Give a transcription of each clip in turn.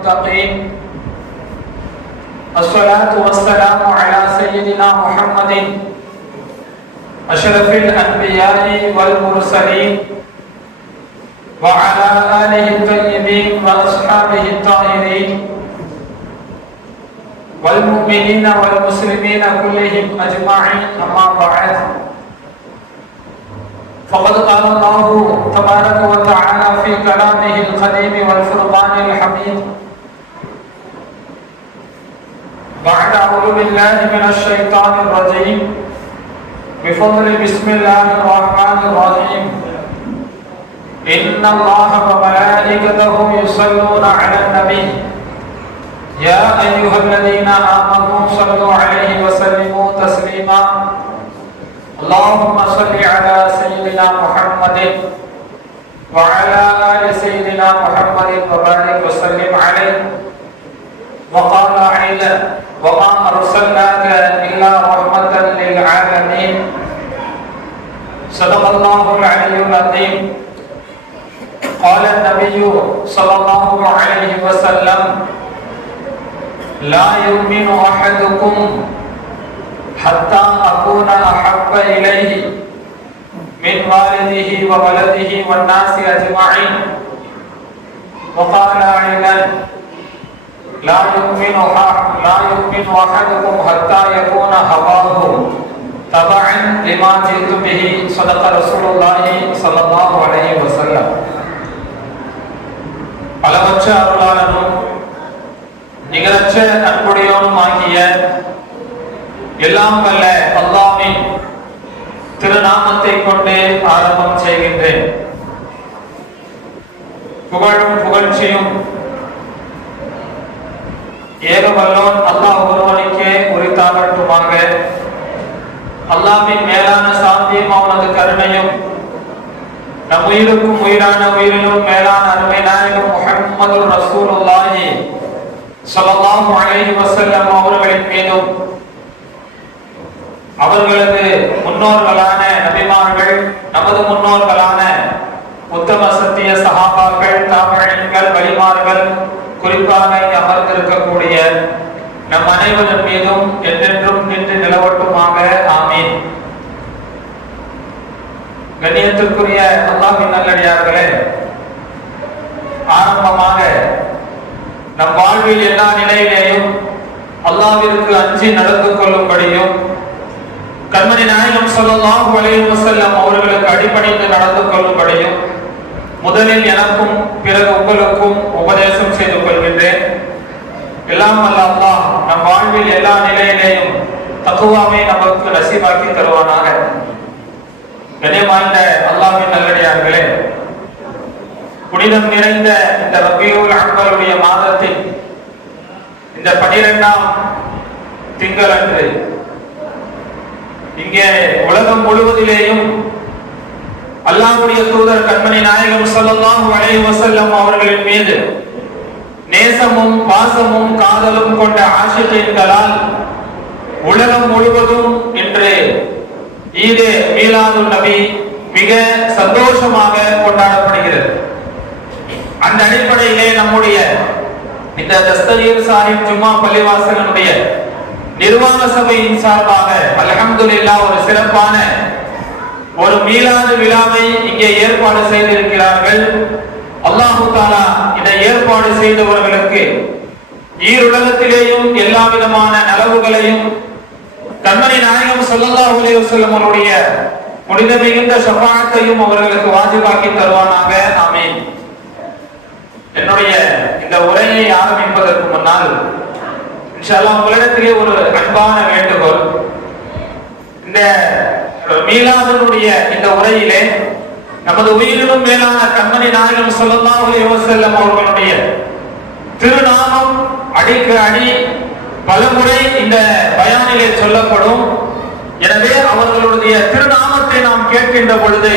المتقين الصلاة والسلام على سيدنا محمد أشرف الأنبياء والمرسلين وعلى آله الطيبين وأصحابه الطاهرين والمؤمنين والمسلمين كلهم أجمعين أما بعد فقد قال الله تبارك وتعالى في كلامه القديم والفرقان الحميد بعد أعوذ بالله من الشيطان الرجيم بفضل بسم الله الرحمن الرحيم إن الله وملائكته يصلون على النبي يا أيها الذين آمنوا صلوا عليه وسلموا تسليما اللهم صل على سيدنا محمد وعلى آل سيدنا محمد وبارك وسلم عليه وقال عيدا وما أرسلناك إلا رحمة للعالمين صدق الله العلي العظيم قال النبي صلى الله عليه وسلم لا يؤمن أحدكم حتى أكون أحب إليه من والده وولده والناس أجمعين وقال أيضا لا يؤمن أحدكم حتى يكون هواه تبعا لما جئت به صدق رسول الله صلى الله عليه وسلم அளவற்ற அருளாளனும் நிகரற்ற அன்புடையோனும் ஆகிய எல்லாம் வல்ல அல்லாஹ்வின் திருநாமத்தை கொண்டு ஆரம்பம் செய்கின்றேன். புகழும் புகழ்ச்சியும் ஏக வல்லோன் அல்லாஹ் ஒருவனுக்கே உரித்தாகட்டுமாக. அல்லாஹ்வின் மேலான சாந்தியும் அவனது கருணையும் நம் உயிருக்கும் உயிரான உயிரிலும் மேலான அருமை நாயகம் முஹம்மது ரசூலுல்லாஹி ஸல்லல்லாஹு அலைஹி வஸல்லம் அவர்களின் மீதும் அவர்களது முன்னோர்களான நபிமார்கள் நமது முன்னோர்களான உத்தம சத்திய சஹாபாக்கள் தாபிஈன்கள் வலிமார்கள் குறிப்பாக அமர்ந்திருக்கக்கூடிய நம் அனைவரின் மீதும் என்றென்றும் நின்று நிலவட்டுமாக ஆமீன். கண்ணியத்திற்குரிய அல்லாஹ்வின் நல்லடியார்களே, ஆரம்பமாக நம் வாழ்வில் எல்லா நிலையிலேயும் அல்லாஹ்விற்கு அஞ்சி நடந்து கொள்ளும்படியும் கண்மணி நாயகம் ஸல்லல்லாஹு அலைஹி வஸல்லம் அவர்களுக்கு அடிபணிந்து நடந்து கொள்ளும்படியும் முதலில் எனக்கும் பிறகு உங்களுக்கும் உபதேசம் செய்து கொள்கின்றேன். எல்லாம் வல்ல அல்லாஹ் நம் வாழ்வில் எல்லா நிலையிலேயும் தக்வாவை நமக்கு நசீபாக்கி தருவானாக. கண்ணியமான அல்லாஹ்வின் நல்லடியார்களே, புனிதம் நிறைந்த இந்த ரபியுல் அவ்வலுடைய மாதத்தில் இந்த 12ஆம் திங்களன்று இங்கே உலகம் முழுவதிலேயும் அல்லாஹ்வுடைய தூதர் கண்மணி நாயகம் ஸல்லல்லாஹு அலைஹி வஸல்லம் அவர்களின் மீது நேசமும் பாசமும் காதலும் கொண்ட ஆஷிகீன்களால் உலகம் முழுவதும் இன்று ஈத் மீலாதுன் நபி மிக சந்தோஷமாக கொண்டாடப்படுகிறது. அந்த அடிப்படையிலே நம்முடைய இந்த தஸ்தகீர் சாஹிப் ஜும்மா பள்ளிவாசலினுடைய நிர்வாக சபையின் சார்பாக அல்ஹம்துலில்லாஹ் ஒரு சிறப்பான ஒரு மீலாது விழாவை இங்கே ஏற்பாடு செய்திருக்கிறார்கள். அல்லாஹ் தஆலா இதை ஏற்பாடு செய்தவர்களுக்கு ஈருலகத்திலேயும் எல்லா விதமான நலவுகளையும் கண்மணி நாயகம் ஸல்லல்லாஹு அலைஹி வஸல்லம் அவருடைய புனித மிகுந்த ஷஃபாஅத்தையும் அவர்களுக்கு வாஜிபாக்கி தருவானாக. ஆமீன். என்னுடைய இந்த உரையை ஆரம்பிப்பதற்கு முன்னால் இன்ஷா அல்லாஹ் உங்களிடத்திலே ஒரு அன்பான வேண்டுகோள். இந்த மீலாதுடைய இந்த உரையிலே நமது உயிரினும் மேலான கண்மணி நாயகம் ஸல்லல்லாஹு அலைஹி வஸல்லம் அவர்களுடைய திருநாமம் அடிக்கு அடி பலமுறை இந்த பயானிலே சொல்லப்படும். எனவே அவர்களுடைய திருநாமத்தை நாம் கேட்கின்ற பொழுது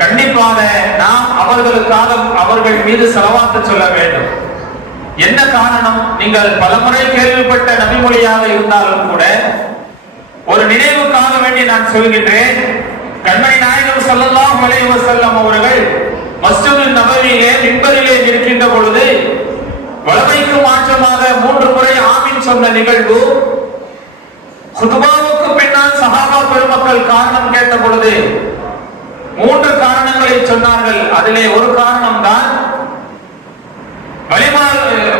கண்டிப்பாக நாம் அவர்களுக்காக அவர்கள் மீது ஸலவாத் சொல்ல வேண்டும். என்ன காரணம்? நீங்கள் பலமுறை கேள்விப்பட்ட நபிமொழியாக இருந்தாலும் கூட ஒரு நினைவுக்காக வேண்டி நான் சொல்கின்றேன். கண்மணி நாயகம் ஸல்லல்லாஹு அலைஹி வஸல்லம் அவர்கள் மஸ்ஜிதுன் நபவியிலே மிம்பரிலே இருக்கின்ற பொழுது வலமை சொன்ன நிகழ்வு. குதுபாவுக்கு பின்னால் சஹாபா பெருமக்கள் காரணம் கேட்ட பொழுது 3 காரணங்களை சொன்னார்கள். அதிலே ஒரு காரணம் தான்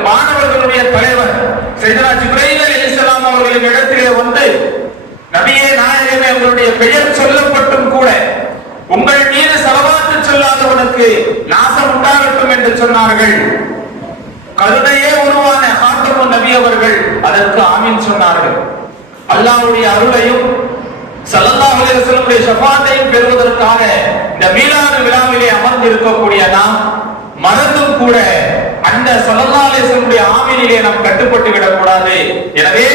மாணவர்களுடைய தலைவர் சையதுனா ஜிப்ரீல் அலைஹிஸ்ஸலாம் அவர்களின் இடத்திலே வந்து, நபியே நாயகமே, அவர்களுடைய பெயர் சொல்லப்பட்டும் கூட உங்கள் மீது ஸலவாத் சொல்லாதவனுக்கு நாசம் உண்டாகட்டும் என்று சொன்னார்கள். கருணையே உருவான ஹாத்தமுன் நபி அவர்கள் அதற்கு ஆமீன் சொன்னார்கள். அல்லாஹ்வுடைய அருளையும் ஸல்லல்லாஹு அலைஹி வஸல்லம் ஷஃபாஅத்தையும் பெறுவதற்காக இந்த மீலாது விழாவிலே அமர்ந்து இருக்கக்கூடிய நாம் மறந்தும் கூட அந்த ஸல்லல்லாஹு அலைஹி வஸல்லம் ஆமீனிலே நாம் கட்டுப்பட்டு விடக்கூடாது. எனவே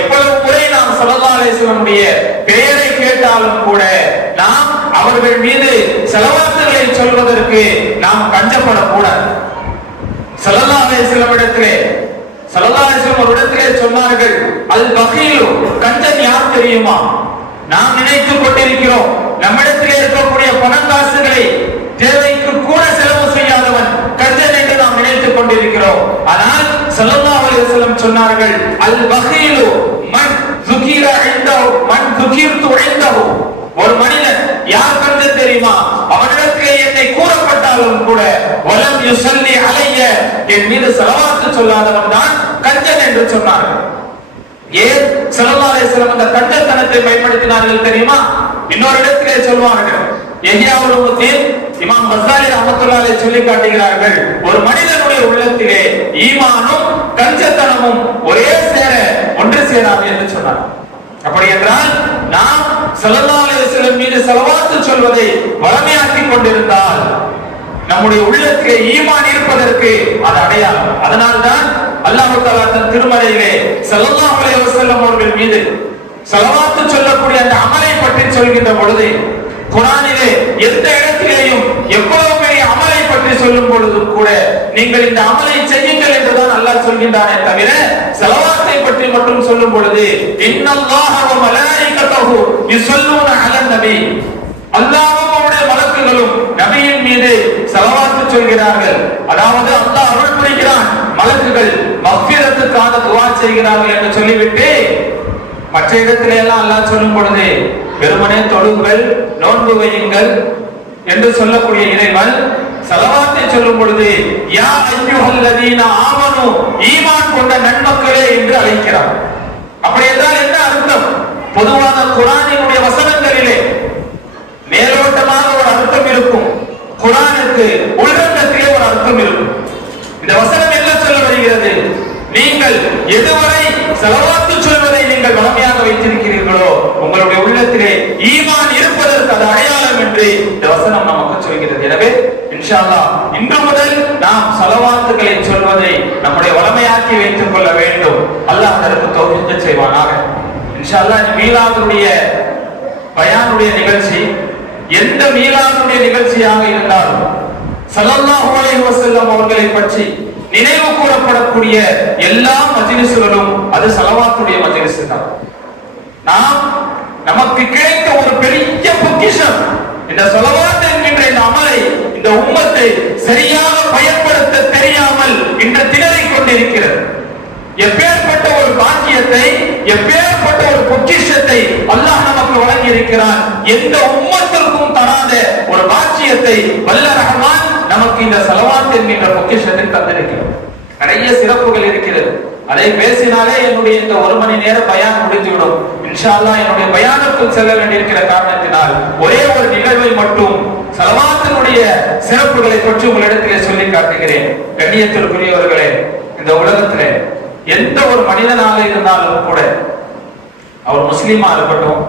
எவ்வளவு முறை நாம் ஸல்லல்லாஹு அலைஹி வஸல்லம் பெயரை கேட்டாலும் கூட நாம் அவர்கள் மீது ஸலவாத்துகளை சொல்வதற்கு நாம் கஞ்சப்படக்கூடாது. ஸல்லல்லாஹு அலைஹி வஸல்லம் இடத்திலே ஸல்லல்லாஹு அலைஹி வஸல்லம் ஒரு இடத்திலே சொன்னார்கள், அல் பகீலு, கஞ்சன் யார் தெரியுமா? நாம் நினைத்துக் கொண்டிருக்கிறோம் நம்மிடத்திலே இருக்கக்கூடிய பணம் காசுகளை தேவைக்கு கூட செலவு செய்யாதவன் கஞ்சன் என்று நாம் நினைத்துக் கொண்டிருக்கிறோம். ஆனால் ஸல்லல்லாஹு அலைஹி வஸல்லம் சொன்னார்கள், அல் பகீலு மன் ذுகிர இன்தஹு மன் ذுகிர்து இன்தஹு. ஒரு மனிதன் யார் கஞ்சன் தெரியுமா? அவனிடத்திலே என்னை கூறப்பட்டாலும் கூட வலம் யுஸல்லி அலைய, என் மீது ஸலவாத் சொல்லாதவன் தான் கஞ்சன் என்று சொன்னார்கள். ஏன் ஸல்லல்லாஹு அலைஹி வஸல்லம் அந்த கஞ்சத்தனத்தை பயன்படுத்தினார்கள் தெரியுமா? இன்னொரு இடத்திலே சொல்வார்கள், யஹ்யாவுல் முத்தீன் இமாம் கஸ்ஸாலி ரஹ்மத்துல்லாஹி அலைஹி சொல்லி காட்டுகிறார்கள், ஒரு மனிதனுடைய உள்ளத்திலே ஈமானும் கஞ்சத்தனமும் ஒன்று சேராது என்று சொன்னார். அப்படி என்றால் நாம் ஸல்லல்லாஹு அலைஹி வஸல்லம் மீது ஸலவாத் சொல்வதை வளமையாக்கிக் கொண்டிருந்தால் நம்முடைய உள்ளத்திலே ஈமான் இருப்பதற்கு அது அடையாளம். அதனால்தான் அல்லாஹ் தஆலா தன் திருமறையிலே ஸல்லல்லாஹு அலைஹி வஸல்லம் அவர்கள் மீது ஸலவாத் சொல்லக்கூடிய அந்த அமலை பற்றி சொல்கின்ற பொழுது, குர்ஆனிலே எந்த இடத்திலேயும் எவ்வளவு பெரிய அமலை பற்றி சொல்லும் பொழுதும் கூட நீங்கள் இந்த அமலை செய்யுங்கள் என்றுதான் அல்லாஹ் சொல்கின்றானே தவிர ஸலவாத்தை பற்றி மட்டும் சொல்லும் பொழுது இன்னல்லாஹ வ மலாயிகத்துஹு யுஸல்லூன அலன் நபி, அல்லாஹ்வும் அவருடைய மலக்குகளும் நபியின் மீது ஸலவாத் சொல்கிறார்கள். அதாவது அல்லாஹ் அருள் புரிகிறான், மலக்குகள் மக்ஃபிரத்துக்காக துஆ செய்கிறார்கள் என்று சொல்லிவிட்டு மற்ற இடத்திலே எல்லாம் அல்லாஹ் சொல்லும் பொழுது வெறுமனே தொழுங்கள், நோன்பு வையுங்கள் என்று சொல்லக்கூடிய இறைவன் ஸலவாத்தை சொல்லும் பொழுது யா அய்யுஹல்லதீன ஆமனு, ஈமான் கொண்ட நன்மக்களே என்று அழைக்கிறார். அப்படி என்றால் என்ன அர்த்தம்? பொதுவான குர்ஆனினுடைய வசனங்களிலே மேலோட்டமாக ஒரு அர்த்தம் இருக்கும், குர்ஆனுக்கு உள்ளடக்கத்திலே ஒரு அர்த்தம் இருக்கும். இந்த வசனம் என்ன சொல்ல வருகிறது? நீங்கள் எதுவரை ஸலவாத் சொல்வதை நீங்கள் வளமையாக வைத்திருக்கிறீர்களோ உங்களுடைய உள்ளத்திலே ஈமான் இருப்பதற்கு அது அடையாளம் என்று இந்த வசனம் நமக்கு சொல்கிறது. எனவே இன்ஷா அல்லாஹ் இன்று முதல் நாம் ஸலவாத்துகளை சொல்வதை நம்முடைய வளமையாக்கி வைத்துக் கொள்ள வேண்டும். அல்லாஹ் அதற்கு தௌஃபீக் செய்வானாக. இன்ஷா அல்லாஹ் மீலாதுடைய பயானுடைய நிகழ்ச்சி எந்த மீலாதுடைய நிகழ்ச்சியாக இருந்தாலும் ஸல்லல்லாஹு அலைஹி வஸல்லம் அவர்களை பற்றி நினைவு கூறப்படக்கூடிய எல்லா மஜ்லிஸ்களும் அது ஸலவாத்துடைய மஜ்லிஸ் தான். நாம் நமக்கு கிடைத்த ஒரு பெரிய பொக்கிஷம் இந்த ஸலவாத் என்கின்ற இந்த அமலை இந்த உம்மத்தை சரியாக பயன்படுத்த தெரியாமல் இன்று திணறிக் கொண்டிருக்கிறது. எப்பேற்பட்ட ஒரு பாக்கியத்தை, எப்பேற்பட்ட ஒரு பொக்கிஷத்தை அல்லாஹ் நமக்கு வழங்கி இருக்கிறான். எந்த உம்மத்திற்கும் தராத ஒரு பாக்கியத்தை வல்ல ரஹ்மான் நமக்கு இந்த ஸலவாத் என்கின்ற பொக்கிஷத்தை தந்திருக்கிறார். நிறைய சிறப்புகள் இருக்கிறது. அதை பேசினாலே என்னுடைய இந்த 1 மணி நேர பயான் முடிந்துவிடும். இன்ஷா அல்லாஹ் என்னுடைய பயானுக்குள் செல்ல வேண்டியிருக்கிற காரணத்தினால் ஒரே ஒரு நிகழ்வை மட்டும் ஸலவாத்தினுடைய சிறப்புகளை பற்றி உங்களிடத்திலே சொல்லி காட்டுகிறேன். கண்ணியத்திற்குரியவர்களே, இந்த உலகத்திலே எந்த ஒரு மனிதனாக இருந்தாலும் கூட, அவர் முஸ்லிமா இருக்கட்டும்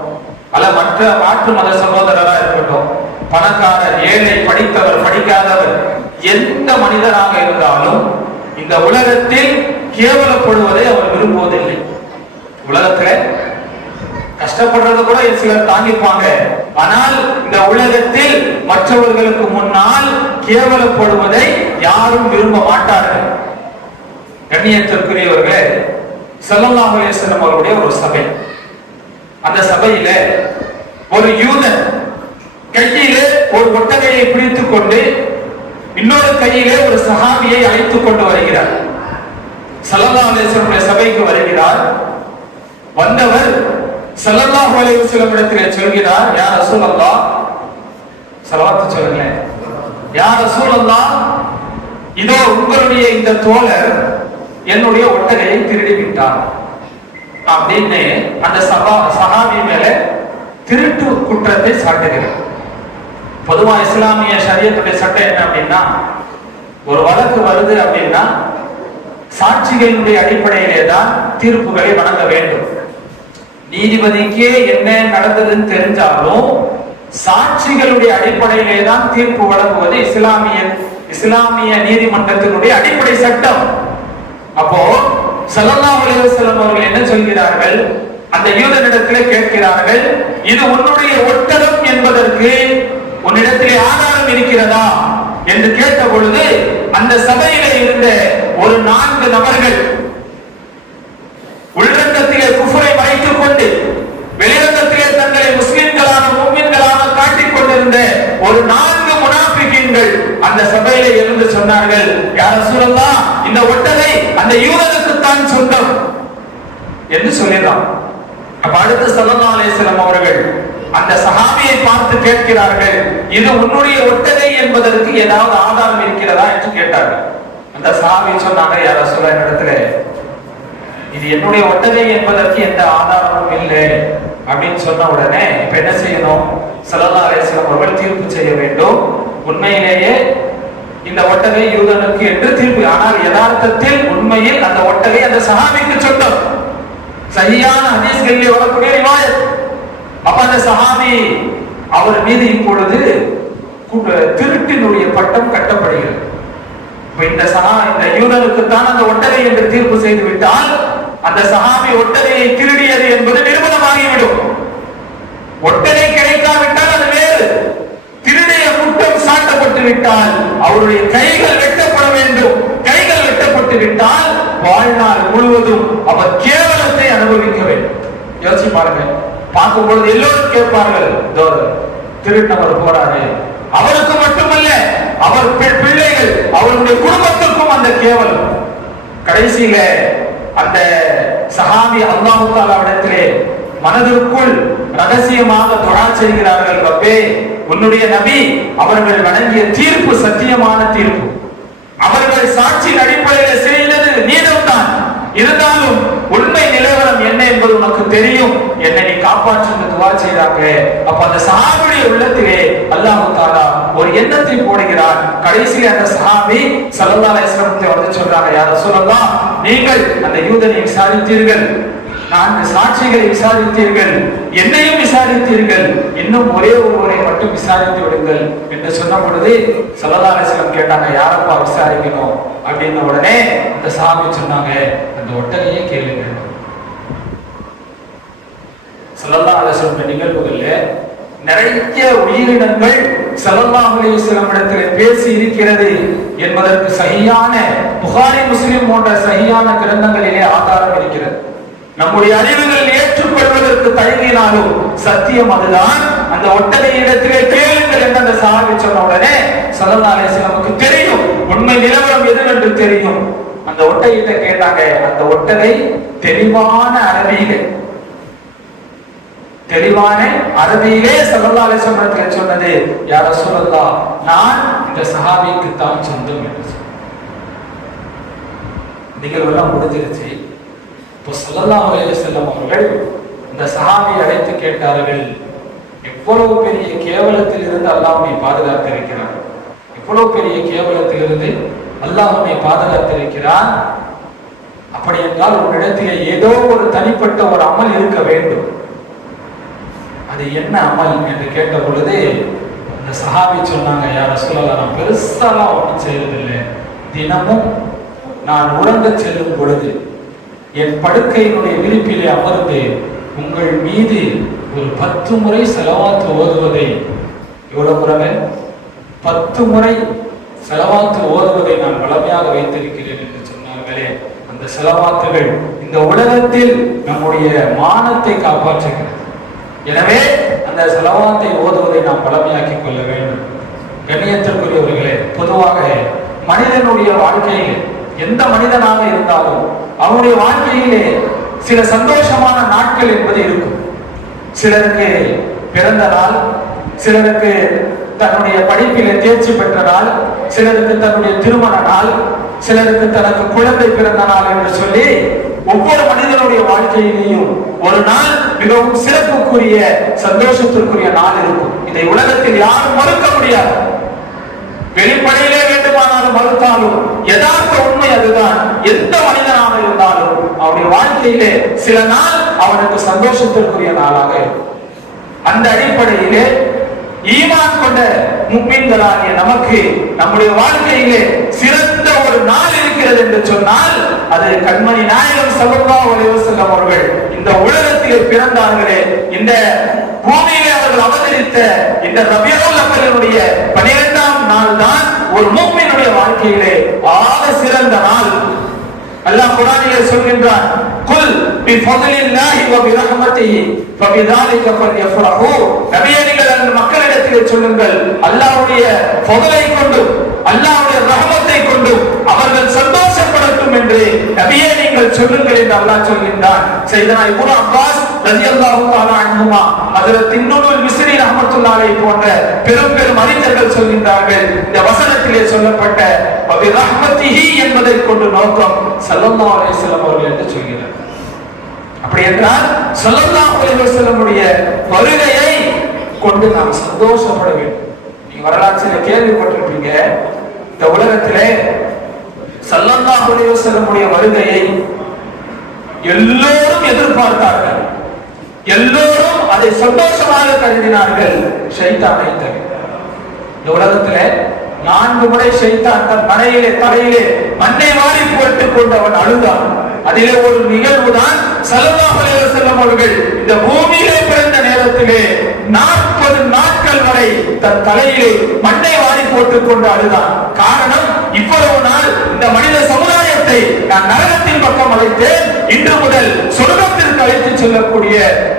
அல்ல மற்ற மாற்று மத சகோதரரா இருக்கட்டும், பணக்காரர், ஏழை, படித்தவர், படிக்காதவர், எந்த மனிதராக இருந்தாலும் இந்த உலகத்தில் கேவலப்படுவதை அவர் விரும்புவதில்லை. உலகத்துல கஷ்டப்படுறது கூட சிலர் தாங்கிப்பாங்க. ஆனால் இந்த உலகத்தில் மற்றவர்களுக்கு முன்னால் கேவலப்படுவதை யாரும் விரும்ப மாட்டார்கள். கண்ணியத்திற்குரியவர்களே, ஸல்லல்லாஹு அலைஹி வஸல்லம் அவருடைய ஒரு சபை, அந்த சபையில ஒரு யூதன் கையிலே ஒரு ஒட்டகையை பிடித்துக் கொண்டு இன்னொரு கையிலே ஒரு சஹாபியை அழைத்துக் கொண்டு வருகிறார். ஸல்லல்லாஹு அலைஹி வஸல்லம் சபைக்கு வருகிறார். வந்தவர் ஸல்லல்லாஹு அலைஹி வஸல்லம் இடத்திலே சொல்கிறார், யா ரசூலல்லாஹ், ஸலவாத் சொல்லுங்களேன், யா ரசூலல்லாஹ், இதோ உங்களுடைய இந்த தோழர் என்னுடைய ஒட்டகையை திருடி விட்டார் அப்படின்னு அந்த சஹாபி மேல திருட்டு குற்றத்தை சாட்டுகிறார். பொதுவா இஸ்லாமிய ஷரியத்துடைய சட்டம் என்ன அப்படின்னா, ஒரு வழக்கு வருது அப்படின்னா சாட்சிகளுடைய அடிப்படையிலே தான் தீர்ப்புகளை வழங்க வேண்டும். நீதிபதிக்கே என்ன நடந்ததுன்னு தெரிஞ்சாலும் சாட்சிகளுடைய அடிப்படையிலே தான் தீர்ப்பு வழங்குவது இஸ்லாமிய நீதிமன்றத்தினுடைய அடிப்படை சட்டம். அப்போ ஸல்லல்லாஹு அலைஹி வஸல்லம் அவர்கள் என்ன சொல்கிறார்கள், அந்த யூதனிடத்திலே கேட்கிறார்கள், இது உன்னுடைய ஒட்டகம் என்பதற்கு உன்னிடத்திலே ஆதாரம் இருக்கிறதா என்று கேட்ட பொழுது அந்த சபையிலே இருந்த ஒரு 4 நபர்கள் உள்ளங்கத்திலே குஃபரை மறைத்துக் கொண்டு வெளிரங்கத்திலே தங்களை முஸ்லிம்களான முஃமின்களாக காட்டிக் கொண்டிருந்த ஒரு 4 முனாஃபிகீன்கள் அந்த சபையிலே எழுந்து சொன்னார்கள், யா ரசூலல்லாஹ், இந்த ஒட்டகை அந்த யூதனுக்கு தான் சொந்தம் என்று சொல்லினார். அப்ப அடுத்து ஸல்லல்லாஹு அலைஹி வஸல்லம் அவர்கள் அந்த சஹாபியை பார்த்து கேட்கிறார்கள், இது உன்னுடைய ஒட்டகை என்பதற்கு ஏதாவது ஆதாரம் இருக்கிறதா என்று கேட்டார்கள். அந்த சஹாபி சொன்னாங்க, யா ரசூலல்லாஹ், என்னிடத்திலே இது என்னுடைய ஒட்டகை என்பதற்கு எந்த ஆதாரமும் இல்லை அப்படின்னு சொன்ன உடனே இப்ப என்ன செய்யணும், ஸல்லல்லாஹு அலைஹி வஸல்லம் அவர்கள் தீர்ப்பு செய்ய வேண்டும். உண்மையிலேயே இந்த ஒட்டகை யூதனுக்கு என்று தீர்ப்பு, ஆனால் யதார்த்தத்தில் உண்மையில் அந்த ஒட்டகை அந்த சஹாபிக்கு சொந்தம். சரியான ஹதீஸ்களிலே வரக்கூடிய ரிவாயத். அப்ப அந்த சஹாபி அவர் மீது இப்பொழுது திருட்டினுடைய பட்டம் கட்டப்படுகிறது. இந்த யூதனுக்கு தான் அந்த ஒட்டகை என்று தீர்ப்பு செய்து விட்டால் அந்த சஹாபி ஒட்டகையை திருடியது என்பது நிரூபணமாகிவிடும். ஒட்டகை கிடைக்காவிட்டால் அது வேறு, திருடிய குற்றம் சாட்டப்பட்டு விட்டால் அவருடைய கைகள் வெட்டப்பட வேண்டும். கைகள் வெட்டப்பட்டு விட்டால் வாழ்நாள் முழுவதும் அவர் கேவலத்தை அனுபவிக்க வேண்டும். யோசிச்சு பாருங்க. பார்க்கும் பொழுது எல்லோரும் கேட்பார்கள், திருநவர் போறாரு, அவருக்கு மட்டுமல்ல அவர் பிள்ளைகள் அவருடைய குடும்பத்திற்கும் அந்த கேவலம். கடைசியில அந்த சஹாபி அல்லாஹ் தஆலாவிடத்திலே மனதிற்குள் ரகசியமாக துஆ செய்கிறார்கள், ரப்பே, உன்னுடைய நபி அவர்கள் வழங்கிய தீர்ப்பு சத்தியமான தீர்ப்பு, அவர்கள் சாட்சியின் அடிப்படையில் செய்தது நீதம்தான், இருந்தாலும் உண்மை நிலவரம் என்ன என்பது உனக்கு தெரியும், என்னை நீ காப்பாற்று துவா செய்தாங்க. அப்ப அந்த சஹாபியுடைய உள்ளத்திலே அல்லாஹ் தஆலா ஒரு எண்ணத்தை போடுகிறார். கடைசியில் அந்த சஹாபி ஸல்லல்லாஹு அலைஹி வஸல்லம் வந்து சொல்றாங்க, யா ரசூலல்லாஹ், நீங்கள் அந்த யூதனை விசாரித்தீர்கள், 4 சாட்சிகளை விசாரித்தீர்கள், என்னையும் விசாரித்தீர்கள், இன்னும் ஒரே ஒருவரை மட்டும் விசாரித்து விடுங்கள் என்று சொன்ன பொழுது ஸல்லல்லாஹு அலைஹி வஸல்லம் கேட்டாங்க, யாரப்பா விசாரிக்கணும் அப்படின்ன உடனே அந்த சஹாபி சொன்னாங்க, அந்த ஒட்டகையே கேளுங்க. ஸல்லல்லாஹு அலைஹி வஸல்லம் நிகழ்வுகள்ல நிறைய உயிரினங்கள் ஸல்லல்லாஹு அலைஹி வஸல்லம் இடத்திலே பேசி இருக்கிறது என்பதற்கு சஹீஹான புகாரி முஸ்லிம் போன்ற சஹீஹான கிரந்தங்களிலே ஆதாரம் இருக்கிறது. நம்முடைய அறிவுகள் ஏற்றுக்கொள்வதற்கு தயங்கினாலும் சத்தியம் அதுதான். அந்த ஒட்டகை இடத்திலே கேளுங்கள் என்று அந்த சஹாபி சொன்ன உடனே ஸல்லல்லாஹு அலைஹி வஸல்லமுக்கு தெரியும் உண்மை நிலவரம் எதுவென்று தெரியும். அந்த ஒட்டகையிட்ட கேட்டாங்க. அந்த ஒட்டகை தெளிவான அரபியிலே ஸல்லல்லாஹு அலைஹி வஸல்லம் சொன்னது, யா ரசூலல்லாஹ், நான் இந்த சஹாபிக்கு தான் சொந்தம் என்று சொன்னார். நிகழ்வெல்லாம் முடிஞ்சிருச்சு. இப்போ ஸல்லல்லாஹு அலைஹி வஸல்லம் அவர்கள் இந்த சஹாபியை அழைத்து கேட்டார்கள், எவ்வளவு பெரிய கேவலத்தில் இருந்து அல்லாஹ் உன்னை பாதுகாத்திருக்கிறார், எவ்வளவு பெரிய கேவலத்தில் இருந்து அல்லாஹ் உன்னை பாதுகாத்திருக்கிறார். அப்படி என்றால் உன்னிடத்திலே ஏதோ ஒரு தனிப்பட்ட ஒரு அமல் இருக்க வேண்டும், அது என்ன அமல் என்று கேட்ட பொழுது அந்த சஹாபி சொன்னாங்க, யா ரசூலல்லாஹ், நான் பெருசாலாம் ஒன்றும் செய்வதில்லை, தினமும் நான் உறங்க செல்லும் பொழுது என் படுக்கையினுடைய விரிப்பிலே அமர்ந்து உங்கள் மீது ஒரு 10 முறை ஸலவாத் ஓதுவதை, எவ்வளவு முறை? 10 முறை ஸலவாத் ஓதுவதை நான் வளமையாக வைத்திருக்கிறேன் என்று சொன்னார்களே. அந்த ஸலவாத்துகள் இந்த உலகத்தில் நம்முடைய மானத்தை காப்பாற்றுகிறது. எனவே அந்த ஸலவாத்தை ஓதுவதை நாம் வளமையாக்கிக் கொள்ள வேண்டும். கண்ணியத்திற்குரியவர்களே, பொதுவாக மனிதனுடைய வாழ்க்கையில் எந்த மனிதனாக இருந்தாலும் அவனுடைய வாழ்க்கையிலே சில சந்தோஷமான நாட்கள் என்பது இருக்கும். சிலருக்கு பிறந்த நாள், சிலருக்கு தன்னுடைய படிப்பிலே தேர்ச்சி பெற்ற நாள், சிலருக்கு தன்னுடைய திருமண நாள், சிலருக்கு தனக்கு குழந்தை பிறந்த நாள் என்று சொல்லி ஒவ்வொரு மனிதனுடைய வாழ்க்கையிலேயும் ஒரு நாள் மிகவும் சிறப்புக்குரிய சந்தோஷத்திற்குரிய நாள் இருக்கும். இதை உலகத்தில் யாரும் மறுக்க முடியாது. வெளிப்படையிலே வேண்டுமானாலும் மறுத்தாலும் யதார்த்த உண்மை அதுதான். எந்த மனிதனாக இருந்தாலும் அவனுடைய வாழ்க்கையிலே சில நாள் அவனுக்கு சந்தோஷத்திற்குரிய நாளாக இருக்கும். அந்த அடிப்படையிலே ஈமான் கொண்ட முஃமின்களாகிய நமக்கு நம்முடைய வாழ்க்கையிலே சிறந்த ஒரு நாள் இருக்கிறது என்று சொன்னால் அது கண்மணி நாயகம் ஸல்லல்லாஹு அலைஹி வஸல்லம் அவர்கள் இந்த உலகத்திலே பிறந்தார்களே, இந்த பூமியிலே அவர்கள் அவதரித்த இந்த ரபியுல் அவ்வலினுடைய 12ஆம் நாள் தான் ஒரு முஃமினுடைய வாழ்க்கையிலே ஆக சிறந்த நாள். அல்லாஹ் குர்ஆனிலே சொல்கின்றான், குல் பிஃபத்லில்லாஹி வ பிரஹ்மத்திஹி ஃபபிதாலிக ஃபல்யஃப்ரஹு. நபியே, நீங்கள் அந்த மக்களிடத்திலே சொல்லுங்கள், அல்லாஹ்வுடைய ஃபضலை கொண்டு, அல்லாஹ்வுடைய ரஹமத்தை கொண்டு அவர்கள் சந்தோஷப்படட்டும் என்று நபியே நீங்கள் சொல்லுங்கள் என்று அல்லாஹ் சொல்கின்றான். சையதுனா இப்னு அப்பாஸ் ரலியல்லாஹு தஆலா அன்ஹுமா, ஹஜ்ரத் இப்னுல் மிஸ்ரி ரஹ்மத்துல்லாஹி அலைஹி போன்ற பெரும் பெரும் அறிஞர்கள் சொல்கின்றார்கள், இந்த வசனத்திலே சொல்லப்பட்ட ஃபபி ரஹ்மத்திஹி என்பதை கொண்டு நோக்கம் ஸல்லல்லாஹு அலைஹி வஸல்லம் அவர்கள் என்று சொல்கிறார். அப்படி என்றால் ஸல்லல்லாஹு அலைஹி வஸல்லமுடைய வருகையை கொண்டு நாம் சந்தோஷப்பட வேண்டும். நீங்க வரலாற்றில் கேள்விப்பட்டிருப்பீங்க, இந்த உலகத்திலே ஸல்லல்லாஹு அலைஹி வஸல்லமுடைய வருகையை எல்லோரும் எதிர்பார்த்தார்கள், எல்லோரும் அதை சந்தோஷமாக கருதினார்கள், ஷைத்தானை தவிர. இந்த உலகத்திலே 4 முறை ஷைத்தான் தன் தலையிலே மண்ணை வாரி போட்டுக் கொண்டு அவன் அழுதான். அதிலே ஒரு நிகழ்வு தான் ஸல்லல்லாஹு அலைஹி வஸல்லம் அவர்கள் இந்த பூமியிலே பிறந்த நேரத்திலே 40 நாட்கள் வரை தன் தலையிலே மண்ணை வாரி போட்டுக் கொண்டு அழுதான். காரணம், இவ்வளவு நாள் இந்த மனித சமுதாயத்தை நான் நரகத்தின் பக்கம் அழைத்தேன், இன்று முதல் சொர்க்கத்திற்கு அழைத்து செல்லக்கூடிய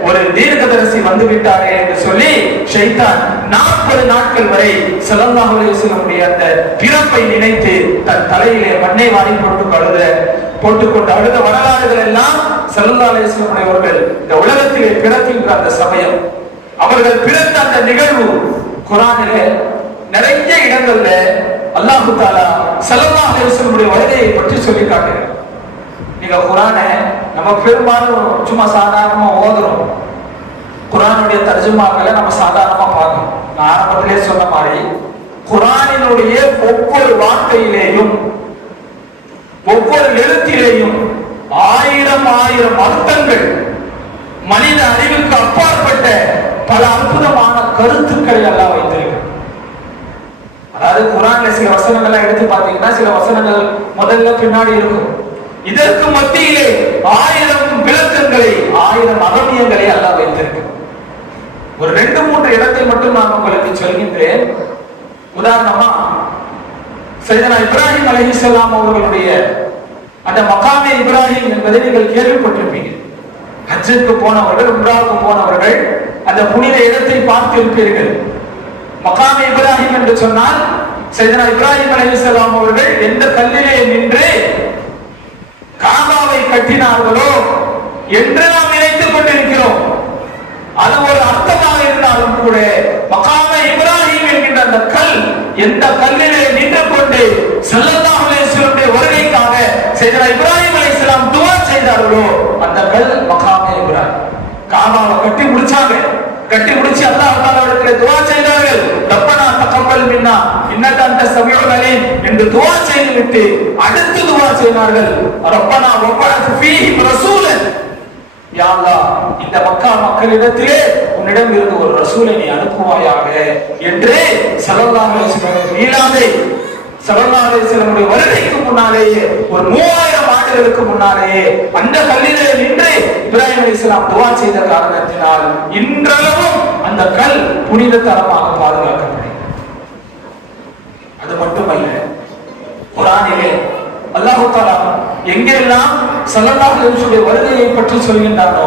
ஒரு தீர்க்கதரிசி வந்துவிட்டாரே என்று சொல்லி ஷைத்தான் 40 நாட்கள் வரை ஸல்லல்லாஹு அலைஹி வஸல்லம் அந்த பிறப்பை நினைத்து தன் தலையிலே மண்ணை வாரி போட்டுக்கொண்டு அழுத வரலாறுகள் எல்லாம் ஸல்லல்லாஹு அலைஹி வஸல்லம் அவர்கள் இந்த உலகத்திலே பிறக்கின்ற அந்த சமயம், அவர்கள் பிறந்த அந்த நிகழ்வு குர்ஆனிலே நிறைய இடங்கள்ல அல்லாஹ் தஆலா ஸல்லல்லாஹு அலைஹி வஸல்லம் வருகையை பற்றி சொல்லி காட்டுகிறார். நீங்க குர்ஆனை நம்ம பெரும்பாலும் சும்மா சாதாரணமா ஓதுறோம், குர்ஆனுடைய தர்ஜுமாக்களை நம்ம சாதாரணமா பார்க்கணும். நான் ஆரம்பத்திலே சொன்ன மாதிரி குர்ஆனினுடைய ஒவ்வொரு வார்த்தையிலேயும் ஒவ்வொரு எழுத்திலேயும் 1000 அர்த்தங்கள், மனித அறிவுக்கு அப்பாற்பட்ட பல அற்புதமான கருத்துக்களை எல்லாம் வைத்திருக்கிறார். அதாவது குர்ஆன்ல சில வசனங்களை எடுத்து பார்த்தீங்கன்னா சில வசனங்கள் முதல்ல பின்னாடி இருக்கும். இதற்கு மத்தியிலே 1000 விளக்கங்களை 1000 அகமியங்களை அல்லாஹ் வைத்திருக்கிறார். ஒரு 2-3 இடத்தை மட்டும் நான் உங்களுக்கு சொல்கின்றேன். உதாரணமா சையதுனா இப்ராஹிம் அலைஹிஸ்ஸலாம் அவர்களுடைய அந்த மகாமே இப்ராஹிம் என்பதை நீங்கள் கேள்விப்பட்டிருப்பீங்க. ஹஜ்ஜுக்கு போனவர்கள், உம்ராவுக்கு போனவர்கள் அந்த புனித இடத்தை பார்த்திருப்பீர்கள். மகாமே இப்ராஹிம் என்று சொன்னால் சையதுனா இப்ராஹிம் அலைஹிஸ்ஸலாம் அவர்கள் எந்த கல்லிலே நின்று காபாவை கட்டினார்களோ என்று நாம் நினைத்துக் கொண்டிருக்கிறோம். அது ஒரு அர்த்தமாக இருந்தாலும் கூட மகாமே இப்ராஹிம் என்கின்ற அந்த கல் எந்த கல்லிலே நின்று கொண்டு ஸல்லல்லாஹு அலைஹி வஸல்லம் வருகைக்காக சையதுனா இப்ராஹிம் அலைஹிஸ்ஸலாம் துஆ செய்தார்களோ அந்த கல் மகாமே இப்ராஹிம். காபாவை கட்டி முடிச்சாங்க, கட்டி முடிச்சு அல்லாஹ் தஆலாவிடத்தில் துஆ செய்தார்கள், ரப்பனா தகப்பல் மின்னா இன்னக அன்த ஸமீஉல் அலீம் என்று துஆ செய்துவிட்டு அடுத்து துஆ செய்தார்கள், ரப்பனா வபஅத் ஃபீஹிம் ரசூலன், யா அல்லாஹ் இந்த மக்களிடத்திலே உன்னிடம் இருந்து ஒரு ரசூலை நீ அனுப்புவாயாக என்று ஸல்லல்லாஹு அலைஹி வஸல்லம் மீளாதே ஸல்லல்லாஹு அலைஹி வஸல்லம் வருகைக்கு முன்னாலேயே ஒரு 3000 ஆண்டுகளுக்கு முன்னாலேயே அந்த கல்லிலே நின்று இப்ராஹிம் அலைஹிஸ்ஸலாம் துஆ செய்த காரணத்தினால் இன்றளவும் அந்த கல் புனித தலமாக பாதுகாக்கப்படுகிறது. அது மட்டுமல்ல, குர்ஆனிலே அல்லாஹ் தஆலா எங்கெல்லாம் ஸல்லல்லாஹு அலைஹி வஸல்லம் வருகையை பற்றி சொல்கின்றானோ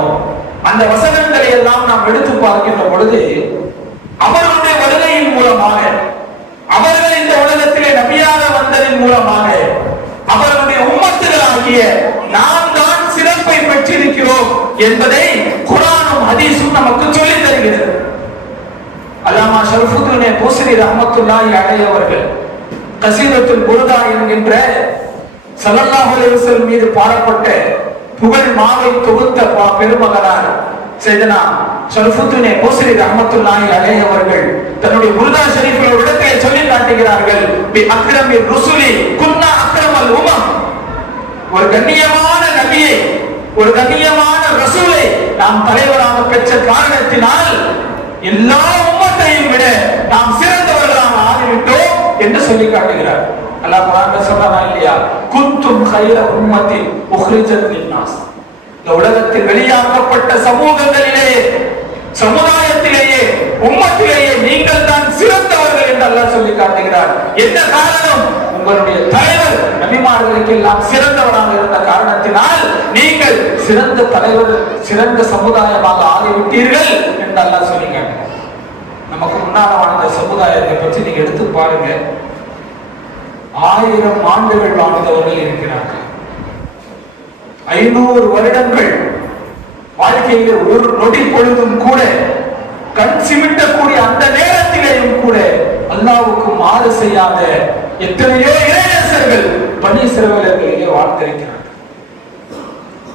அந்த வசனங்களை எல்லாம் நாம் எடுத்து பார்க்கின்ற பொழுது அவர்களுடைய வருகையின் மூலமாக, அவர்கள் இந்த உலகத்திலே நபியாக வந்ததின் மூலமாக, அவர்களுடைய ஆகிய நாம் தான் சிறப்பை பெற்றிருக்கிறோம் என்பதை குர்ஆனும் ஹதீஸும் நமக்கு சொல்லி தருகிறது. அல்லாமா ஷரஃபுத்தீன் பூசரி ரஹ்மத்துல்லாஹி அலைஹி அவர்கள் கஸீதத்துல் புர்தா என்கின்ற ஸல்லல்லாஹு அலைஹி வஸல்லம் மீது பாடப்பட்ட புகழ் மாவை தொகுத்த பெருமகனார் சையதுனா ஷரஃபுத்தீன் பூசரி ரஹ்மத்துல்லாஹி அலைஹி அவர்கள் தன்னுடைய புர்தா ஷரீஃபில் ஒரு இடத்திலே சொல்லி காட்டுகிறார்கள், பி அக்ரமிர் ருசுலி குன்னா அக்ரமல் உமம். ஒரு கண்ணியமான நபியை, ஒரு கண்ணியமான ரசூலை நாம் தலைவராக பெற்ற காரணத்தினால் எல்லா உம்மத்தையும் விட நாம் சிறந்தவர்களாக ஆகிவிட்டோம் என்று சொல்லி காட்டுகிறார். அல்லாஹ் குர்ஆன்ல சொல்றானா இல்லையா, குன்தும் கைர உம்மத்தின் உக்ரிஜத் லின்னாஸ். இந்த உலகத்தில் வெளியாக்கப்பட்ட சமூகங்களிலே, சமுதாயத்திலேயே, உம்மத்திலேயே நீங்கள் தான் சிறந்தவர்கள் என்று அல்லாஹ் சொல்லி காட்டுகிறார். என்ன காரணம்? உங்களுடைய தலைவர் நபிமார்களுக்கு எல்லாம் சிறந்தவராக இருந்த காரணத்தினால் நீங்கள் சிறந்த தலைவர், சிறந்த சமுதாயமாக ஆகிவிட்டீர்கள் என்று அல்லாஹ் சொல்லி காட்டுகிறார். நமக்கு முன்னால வாழ்ந்த சமுதாயத்தை பற்றி நீங்க எடுத்து பாருங்க. 1000 ஆண்டுகள் வாழ்ந்தவர்கள் இருக்கிறார்கள். 500 வருடங்கள் வாழ்க்கையில் ஒரு நொடி பொழுதும் கூட கண் சிமிட்டக்கூடிய அந்த நேரத்திலேயும் கூட அல்லாஹ்வுக்கு மாறு செய்யாத எத்தனையோ இறைநேசர்கள் பனி இஸ்ரவேலர்களிலே வாழ்ந்திருக்கிறார்கள்.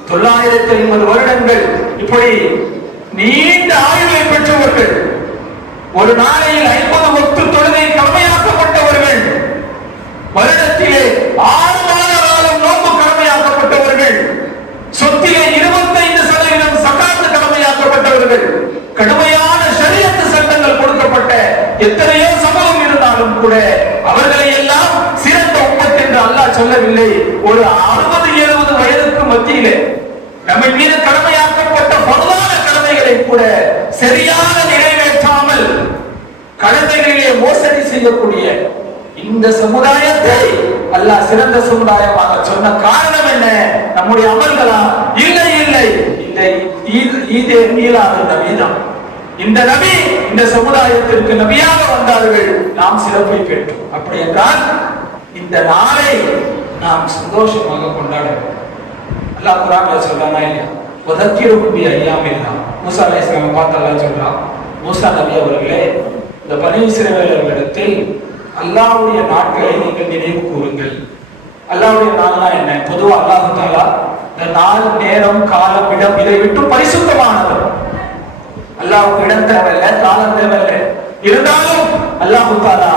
950 வருடங்கள் இப்படி நீண்ட ஆயுளை பெற்றவர்கள், ஒரு நாளையில் 50 வக்து தொழுகை கடமையாக்கப்பட்டவர்கள், வருடத்திலே 6 மாத காலம் நோன்பு கடமையாக்கப்பட்டவர்கள், சொத்திலே 25% ஸகாத் கடமையாக்கப்பட்டவர்கள், கடுமையான ஷரியத் சட்டங்கள் கொடுக்கப்பட்ட எத்தனையோ சமூகம் இருந்தாலும் கூட அவர்களை எல்லாம் சிறந்த உம்மத் என்று அல்லாஹ் சொல்லவில்லை. ஒரு 60-70 வயதுக்கு மத்தியிலே நம்ம மீது கடமையாக்கப்பட்ட பரவான கடமைகளை கூட சரியாக நிறைவேற்றாமல் கடமைகளிலே மோசடி செய்யக்கூடிய இந்த சமுதாயத்தை அல்லாஹ் சிறந்த சமுதாயமாக சொன்ன காரணம் என்ன? நம்முடைய அமல்களா? இல்லை இல்லை, இந்த ஈதே மீலாது நபிதான். இந்த நபி இந்த சமுதாயத்திற்கு நபியாக வந்தார்கள், நாம் சிறப்பை பெற்றோம். அப்படி என்றால் இந்த நாளை நாம் சந்தோஷமாக கொண்டாட வேண்டும். அல்லாஹ் குர்ஆன்ல சொல்றானா இல்லையா, வதக்கிரும் பி அய்யாமில்லாஹ். மூசா அலைஹிஸ்ஸலாம் பார்த்து அல்லாஹ் சொல்றான், மூசா நபி அவர்களே, இந்த பனி இஸ்ரவேலர்களிடத்தில் அல்லாஹ்வுடைய நாட்களை நீங்கள் நினைவு கூறுங்கள். அல்லாஹ்வுடைய நாள்னா என்ன? பொதுவா அல்லாஹ் தஆலா இந்த நாள், நேரம், காலம், இடம் இதை விட்டு பரிசுத்தமானது. அல்லாஹ்வுக்கு இடம் தேவையில்லை, காலம் தேவையில்லை. இருந்தாலும் அல்லாஹ் தஆலா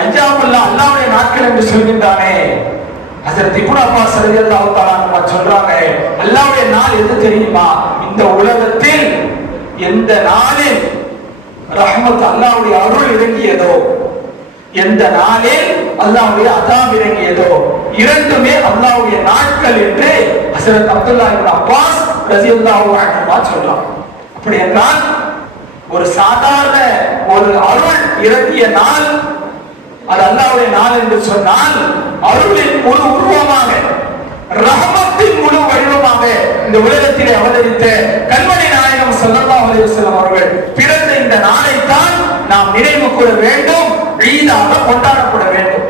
அய்யாமுல்லாஹ் அல்லாஹ்வுடைய நாட்கள் என்று சொல்கின்றானே. ஹஜ்ரத் இப்னு அப்பாஸ் ரலியல்லாஹு தஆலா அன்ஹு சொல்றாங்க, அல்லாஹ்வுடைய நாள் எது தெரியுமா? இந்த உலகத்தில் எந்த நாளில் ரஹ்மத் அல்லாஹ்வுடைய அருள் இறங்கியதோ, எந்த நாளில் அல்லாஹ்வுடைய அதாப் இறங்கியதோ, இரண்டுமே அல்லாஹ்வுடைய நாட்கள் என்று ஹஜ்ரத் அப்துல்லாஹ் இப்னு அப்பாஸ் ரலியல்லாஹு அன்ஹு சொல்றாங்க. அப்படி என்றால் ஒரு சாதாரண ஒரு அருள் இறங்கிய நாள் அது அல்லாஹ்வுடைய நாள் என்று சொன்னால், அருளின் முழு உருவமாக, ரஹமத்தின் முழு வடிவமாக இந்த உலகத்திலே அவதரித்த கண்மணி நாயகம் ஸல்லல்லாஹு அலைஹி வஸல்லம் அவர்கள் பிறந்த இந்த நாளை தான் நாம் நினைவு கூற வேண்டும், ஈதாக கொண்டாடப்பட வேண்டும்.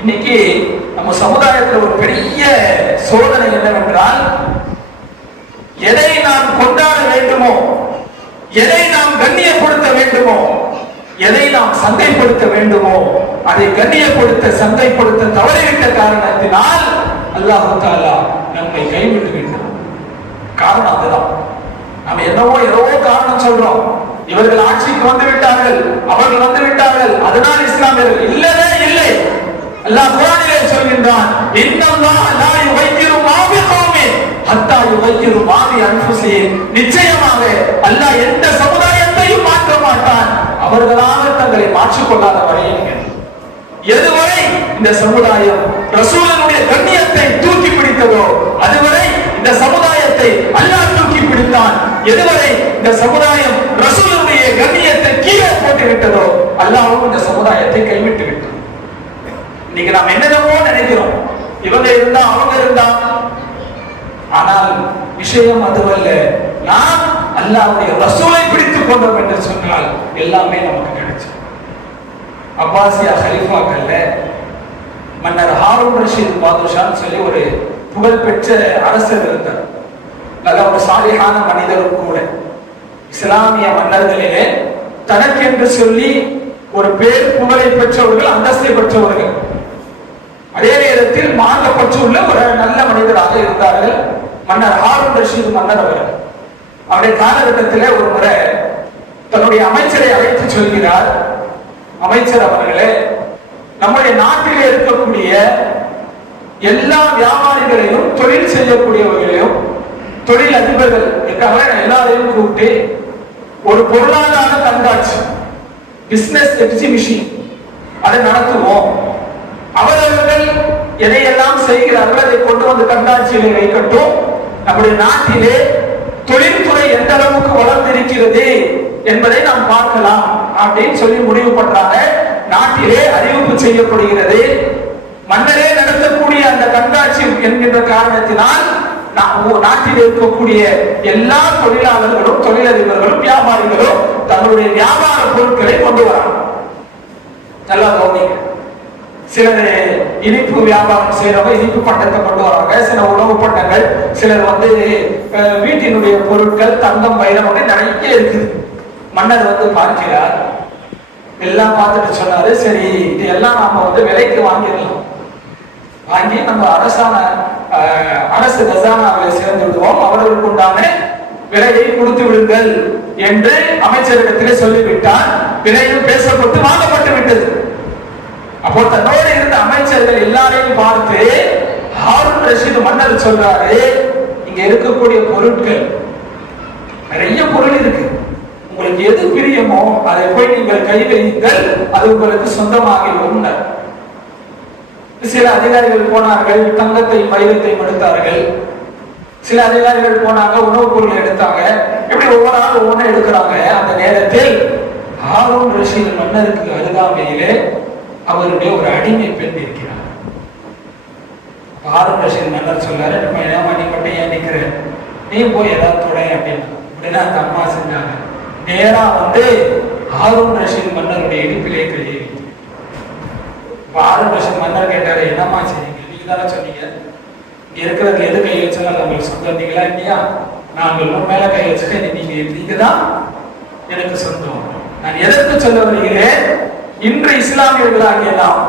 இன்னைக்கு நம்ம சமுதாயத்தில் ஒரு பெரிய சோதனை என்னவென்றால், எதை நாம் கொண்டாட வேண்டுமோ, எதை நாம் கண்ணியப்படுத்த வேண்டுமோ, எதை நாம் சந்தைப்படுத்த வேண்டுமோ, அதை கண்ணியப்படுத்த சந்தைப்படுத்த தவறிவிட்ட காரணத்தினால் அல்லாஹ் தஆலா நம்மை கைவிட்டு விட்டார். காரணம் அதுதான். நாம என்னவோ காரணம் சொல்றோம். இவர்கள் ஆட்சிக்கு வந்து விட்டார்கள், அவர்கள் வந்து விட்டார்கள், அதனால் இஸ்லாமியர்கள் இல்லவே இல்லை. அல்லாஹ் குர்ஆனிலே சொல்கின்றான், இன்னல்லாஹ லா யுகையிரு மா பிகௌமின் ஹத்தா யுகையிரு மா பி அன்ஃபுஸிஹிம். நிச்சயமாக அல்லாஹ் எந்த சமுதாயத்தையும் மாற்ற மாட்டான், அவர்களாக தங்களை மாற்றிக் கொள்ளாத வரையில். எதுவரை இந்த சமுதாயம் ரசூலுடைய கண்ணியத்தை தூக்கி பிடித்ததோ அதுவரை இந்த சமுதாயத்தை அல்லாஹ் தூக்கி பிடித்தான். எதுவரை இந்த சமுதாயம் ரசூலுடைய கண்ணியத்தை கீழே போட்டு விட்டதோ அல்லாஹ்வும் இந்த சமுதாயத்தை கைவிட்டு விட்டான். இன்னைக்கு நாம் என்னென்னமோ நினைக்கிறோம், இவங்க இருந்தா அவங்க இருந்தா, ஆனால் விஷயம் அதுவல்ல. நாம் அல்லாஹ்வுடைய ரசூலை பிடித்துக் கொண்டோம் என்று சொன்னால் எல்லாமே நமக்கு கிடைச்சு. அப்பாசியா ஹலீஃபாக்கள்ல மன்னர் ஹாரூன் ரஷீத் பாதுஷான்னு சொல்லி ஒரு புகழ்பெற்ற அரசர் இருந்தார். நல்ல ஒரு சாலிஹான மனிதரும் கூட. இஸ்லாமிய மன்னர்களிலே தனக்கென்று சொல்லி ஒரு பேர் புகழை பெற்றவர்கள், அந்தஸ்தை பெற்றவர்கள். அதே நேரத்தில் மார்க்கப்பற்று உள்ள ஒரு நல்ல மனிதராக இருந்தார்கள் மன்னர் ஹாரூன் ரஷீத் மன்னர் அவர்கள். அவருடைய காலகட்டத்திலே ஒரு முறை தன்னுடைய அமைச்சரை அழைத்து சொல்கிறார், அமைச்சர் அவர்களே, நம்முடைய நாட்டிலே இருக்கக்கூடிய எல்லா வியாபாரிகளையும், தொழில் செய்யக்கூடியவர்களையும், தொழில் அதிபர்கள் எல்லாரையும் கூப்பிட்டு ஒரு பொருளாதார கண்காட்சி, பிசினஸ் எக்ஸிபிஷன் அதை நடத்துவோம். அவர்கள் எதையெல்லாம் செய்கிறார்கள் அதை கொண்டு வந்து கண்காட்சியிலே வைக்கட்டும். நம்முடைய நாட்டிலே தொழில்துறை எந்த அளவுக்கு வளர்ந்திருக்கிறது என்பதை நாம் பார்க்கலாம் அப்படின்னு சொல்லி முடிவு பண்றாங்க. நாட்டிலே அறிவிப்பு செய்யப்படுகிறது. மன்னரே நடத்தக்கூடிய அந்த கண்காட்சி என்கின்ற காரணத்தினால் நாட்டில் இருக்கக்கூடிய எல்லா தொழிலாளர்களும், தொழிலதிபர்களும், வியாபாரிகளும் தங்களுடைய வியாபார பொருட்களை கொண்டு வராங்க. நல்லா கவனிங்க. சிலர் இனிப்பு வியாபாரம் செய்யறவங்க இனிப்பு பண்டத்தை கொண்டு வராங்க, சில உணவு பண்டங்கள், சிலர் வீட்டினுடைய பொருட்கள், தங்கம், வைரம் நிறைய இருக்குது. மன்னர் பார்க்கிறார், எல்லாம் பார்த்துட்டு சொன்னாரு, சரி இது எல்லாம் நாம விலைக்கு வாங்கிடலாம், வாங்கி நம்ம அரசு கசானாவில் சேர்ந்து விடுவோம், அவர்களுக்கு உண்டான விலையை கொடுத்து விடுங்கள் என்று அமைச்சரிடத்திலே சொல்லிவிட்டார். விலையும் பேசப்பட்டு வாங்கப்பட்டு விட்டது. அப்போ தன்னோடு இருந்த அமைச்சர்கள் எல்லாரையும் பார்த்து ஹாரூன் ரஷீத் மன்னர் சொல்றாரு, இங்க இருக்கக்கூடிய பொருட்கள் நிறைய பொருள் இருக்கு, உங்களுக்கு எது பிரியமோ அதை போய் நீங்கள் கை வையுங்கள், அது உங்களுக்கு சொந்தமாகிவிடும். சில அதிகாரிகள் போனார்கள், தங்கத்தை வைரத்தை எடுத்தார்கள். சில அதிகாரிகள் போனாங்க, உணவுப் பொருளை எடுத்தாங்க. இப்படி ஒவ்வொரு நாள் ஒவ்வொன்றும் எடுக்கிறாங்க. அந்த நேரத்தில் ஹாரூன் ரஷீத் மன்னருக்கு அருகாமையிலே அவருடைய ஒரு அடிமை பெண் இருக்கிறார். ஹாரூன் ரஷீத் மன்னர் சொல்றாரு, நம்ம ஏமா நீ மட்டும் ஏன் நிக்கிற, நீ போய் ஏதாவது துடை அப்படின்னு. அப்படின்னா அந்த அம்மா செஞ்சாங்க. நேரா ஹாரூன் ரஷீத் மன்னருடைய இடுப்பிலே கையை வைத்து ஹாரூன் ரஷீத் மன்னர் கேட்டாரு, என்னம்மா செய்யுங்க, நீங்க தானே சொன்னீங்க இங்க இருக்கிறது எது கை வச்சாலும் நம்மளுக்கு சொந்தம் இருந்தீங்களா இல்லையா, நாங்கள் மேல கை வச்சுட்டு நீங்க தான் எனக்கு சொந்தம். நான் எதற்கு சொல்ல வருகிறேன், இன்று இஸ்லாமியர்களாகிய நாம்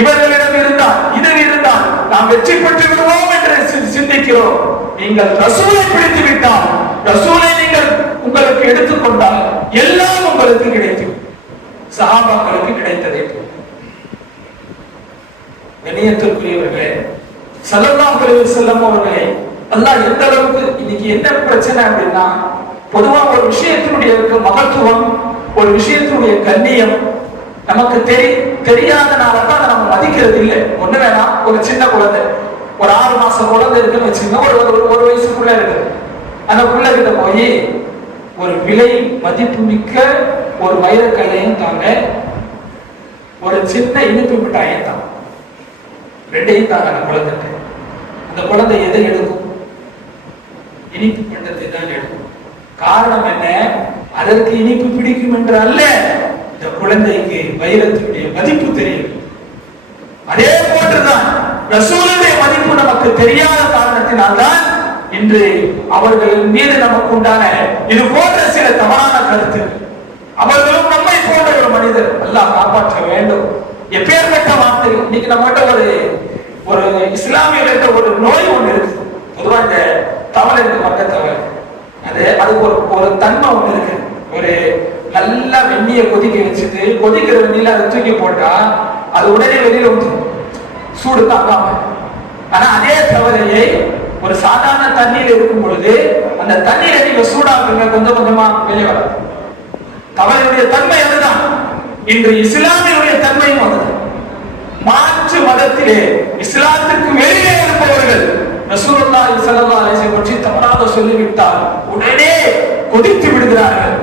இவர்களிடம் இருந்தால் இது இருந்தால் நாம் வெற்றி பெற்று விடுவோம் என்று சிந்திக்கிறோம். நீங்கள் ரசூலை பிடித்து விட்டால், ரசூலை நீங்கள் உங்களுக்கு எடுத்துக்கொண்டால் எல்லாம் உங்களுக்கு கிடைக்கும். சஹாபாக்களுக்கு கிடைத்ததே கண்ணியத்திற்குரியவர்களே, ஸல்லல்லாஹு அலைஹி வஸல்லம் அவர்களே, அல்லாஹ் எந்த அளவுக்கு இன்னைக்கு என்ன பிரச்சனை அப்படின்னா, பொதுவா ஒரு விஷயத்தினுடைய மகத்துவம், ஒரு விஷயத்தினுடைய கண்ணியம் நமக்கு தெரியாதனால தான் அதை நம்ம மதிக்கிறது இல்லை. ஒண்ணு வேணாம், ஒரு சின்ன குழந்தை, ஒரு 6 மாசம் குழந்தை இருக்குன்னு வச்சுக்கோங்க, ஒரு வயசுக்குள்ள இருக்கு. அந்த பிள்ளை கிட்ட போய் ஒரு விலை மதிப்பு மிக்க ஒரு வைரக்கல்லையும் தாங்க, ஒரு சின்ன இனிப்பு மிட்டாயும் தாங்க, ரெண்டையும் தாங்க அந்த குழந்தைக்கு. அந்த குழந்தை எதை எடுக்கும்? இனிப்பு பண்டத்தை தான் எடுக்கும். காரணம் என்ன? அதற்கு இனிப்பு பிடிக்கும் என்று அல்ல, இந்த குழந்தைக்கு வைரத்தினுடைய மதிப்பு தெரியும். அதே போன்றுதான் ரசூலுடைய மதிப்பு நமக்கு தெரியாத காரணத்தினால்தான் இன்று அவர்களின் மீது நமக்கு உண்டான இது போன்ற சில தவறான கருத்து. அவர்களும் நம்மை போன்ற ஒரு மனிதர், அல்லாஹ் காப்பாற்ற வேண்டும். எப்பேற்பட்ட வார்த்தை இன்னைக்கு நம்மகிட்ட ஒரு இஸ்லாமிய ஒரு நோய் ஒண்ணு இருக்கு. பொதுவா இந்த தவளை இருக்கு, மட்ட தவளை, அதுக்கு ஒரு தன்மை ஒண்ணு இருக்கு. ஒரு நல்லா வெந்நிய கொதிக்க வச்சுட்டு, கொதிக்கிற வெந்நில அதை தூக்கி போட்டா அது உடனே வெளியில வந்து சூடு தாக்காம. ஆனா அதே தவளையை ஒரு சாதாரண தண்ணீர் இருக்கும் பொழுது அந்த தண்ணீரை நீங்க சூடாக்குங்க, கொஞ்சம் கொஞ்சமா வெளியே வர. தவளையுடைய தன்மை அதுதான். இன்று இஸ்லாமியுடைய தன்மையும் அதுதான். மாற்று மதத்திலே இஸ்லாத்திற்கு வெளியே இருப்பவர்கள் ரசூலுல்லாஹி ஸல்லல்லாஹு அலைஹி வஸல்லம் பற்றி தவறாக சொல்லிவிட்டால் உடனே கொதித்து விடுகிறார்கள்,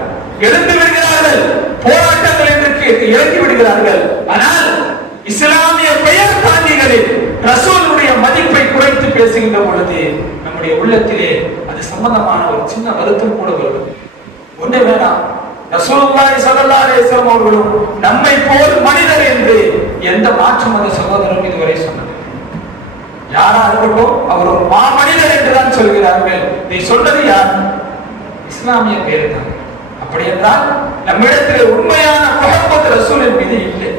எழுந்து விடுகிறார்கள், போராட்டங்கள் என்று இறங்கி விடுகிறார்கள். ஆனால் இஸ்லாமிய பெயர் தாங்கிகளில் ரசூலுடைய மதிப்பை குறைத்து பேசுகின்ற பொழுது நம்முடைய உள்ளத்திலே அது சம்பந்தமான ஒரு சின்ன வருத்தம் கூட வருவது. ஒண்ணு வேணாம், ரசூலுல்லாஹி ஸல்லல்லாஹு அலைஹி வஸல்லம் அவர்களும் நம்மை போல் மனிதர் என்று எந்த மாற்று மத சகோதரரும் இதுவரை சொன்னது. யாரா இருக்கட்டும் அவர் ஒரு மாமனிதர் என்றுதான் சொல்கிறார்கள். நீ சொன்னது யார்? இஸ்லாமிய பேர் தான். அப்படி என்றால் நம்மிடத்தில் உண்மையான முஹப்பத் ரசூலின் மீது இல்லை.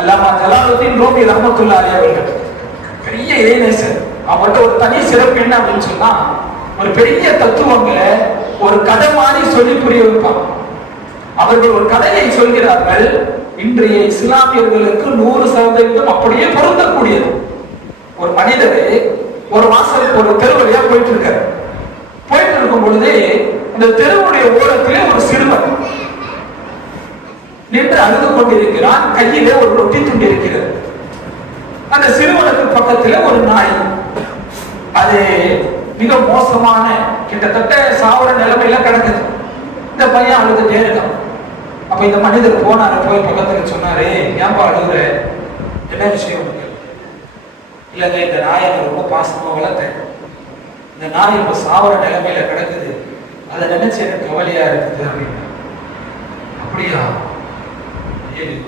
அல்லாமா ஜலாலுத்தீன் ரூமி ரஹ்மத்துல்லாஹி அவர்கள் பெரிய இறைநேசர். அவர்கிட்ட ஒரு தனி சிறப்பு என்ன அப்படின்னு சொன்னா, ஒரு பெரிய தத்துவங்களை ஒரு கதை மாதிரி சொல்லி புரிய வைப்பாங்க. அவர்கள் ஒரு கதையை சொல்கிறார்கள், இன்றைய இஸ்லாமியர்களுக்கு 100% அப்படியே பொருந்தக்கூடியது. ஒரு மனிதர் ஒரு வாசலுக்கு ஒரு தெரு வழியா போயிட்டு இருக்காரு. போயிட்டு இருக்கும் பொழுது இந்த தெருவுடைய ஓரத்திலே ஒரு சிறுவன் நின்று அழுது கொண்டிருக்கிறான். கையிலே ஒரு ரொட்டி துண்டு இருக்கிறது. அந்த சிறுவனுக்கு பக்கத்துல ஒரு நாய், அது மிக மோசமான கிட்டத்தட்ட சாவர நிலைமையில கிடக்குது. இந்த பையன் அழுதுட்டே இருக்கான். அப்ப இந்த மனிதர் போனாரு, போய் பக்கத்துல சொன்னாரு, ஏன்பா அழுகுற, என்ன விஷயம்? இல்லங்க, இந்த நாயை ரொம்ப பாசமா வளர்த்தேன், இந்த நாய் இப்ப சாவர நிலைமையில கிடக்குது, அதை நினைச்சு எனக்கு கவலையா இருக்குது அப்படின்னு. அப்படியா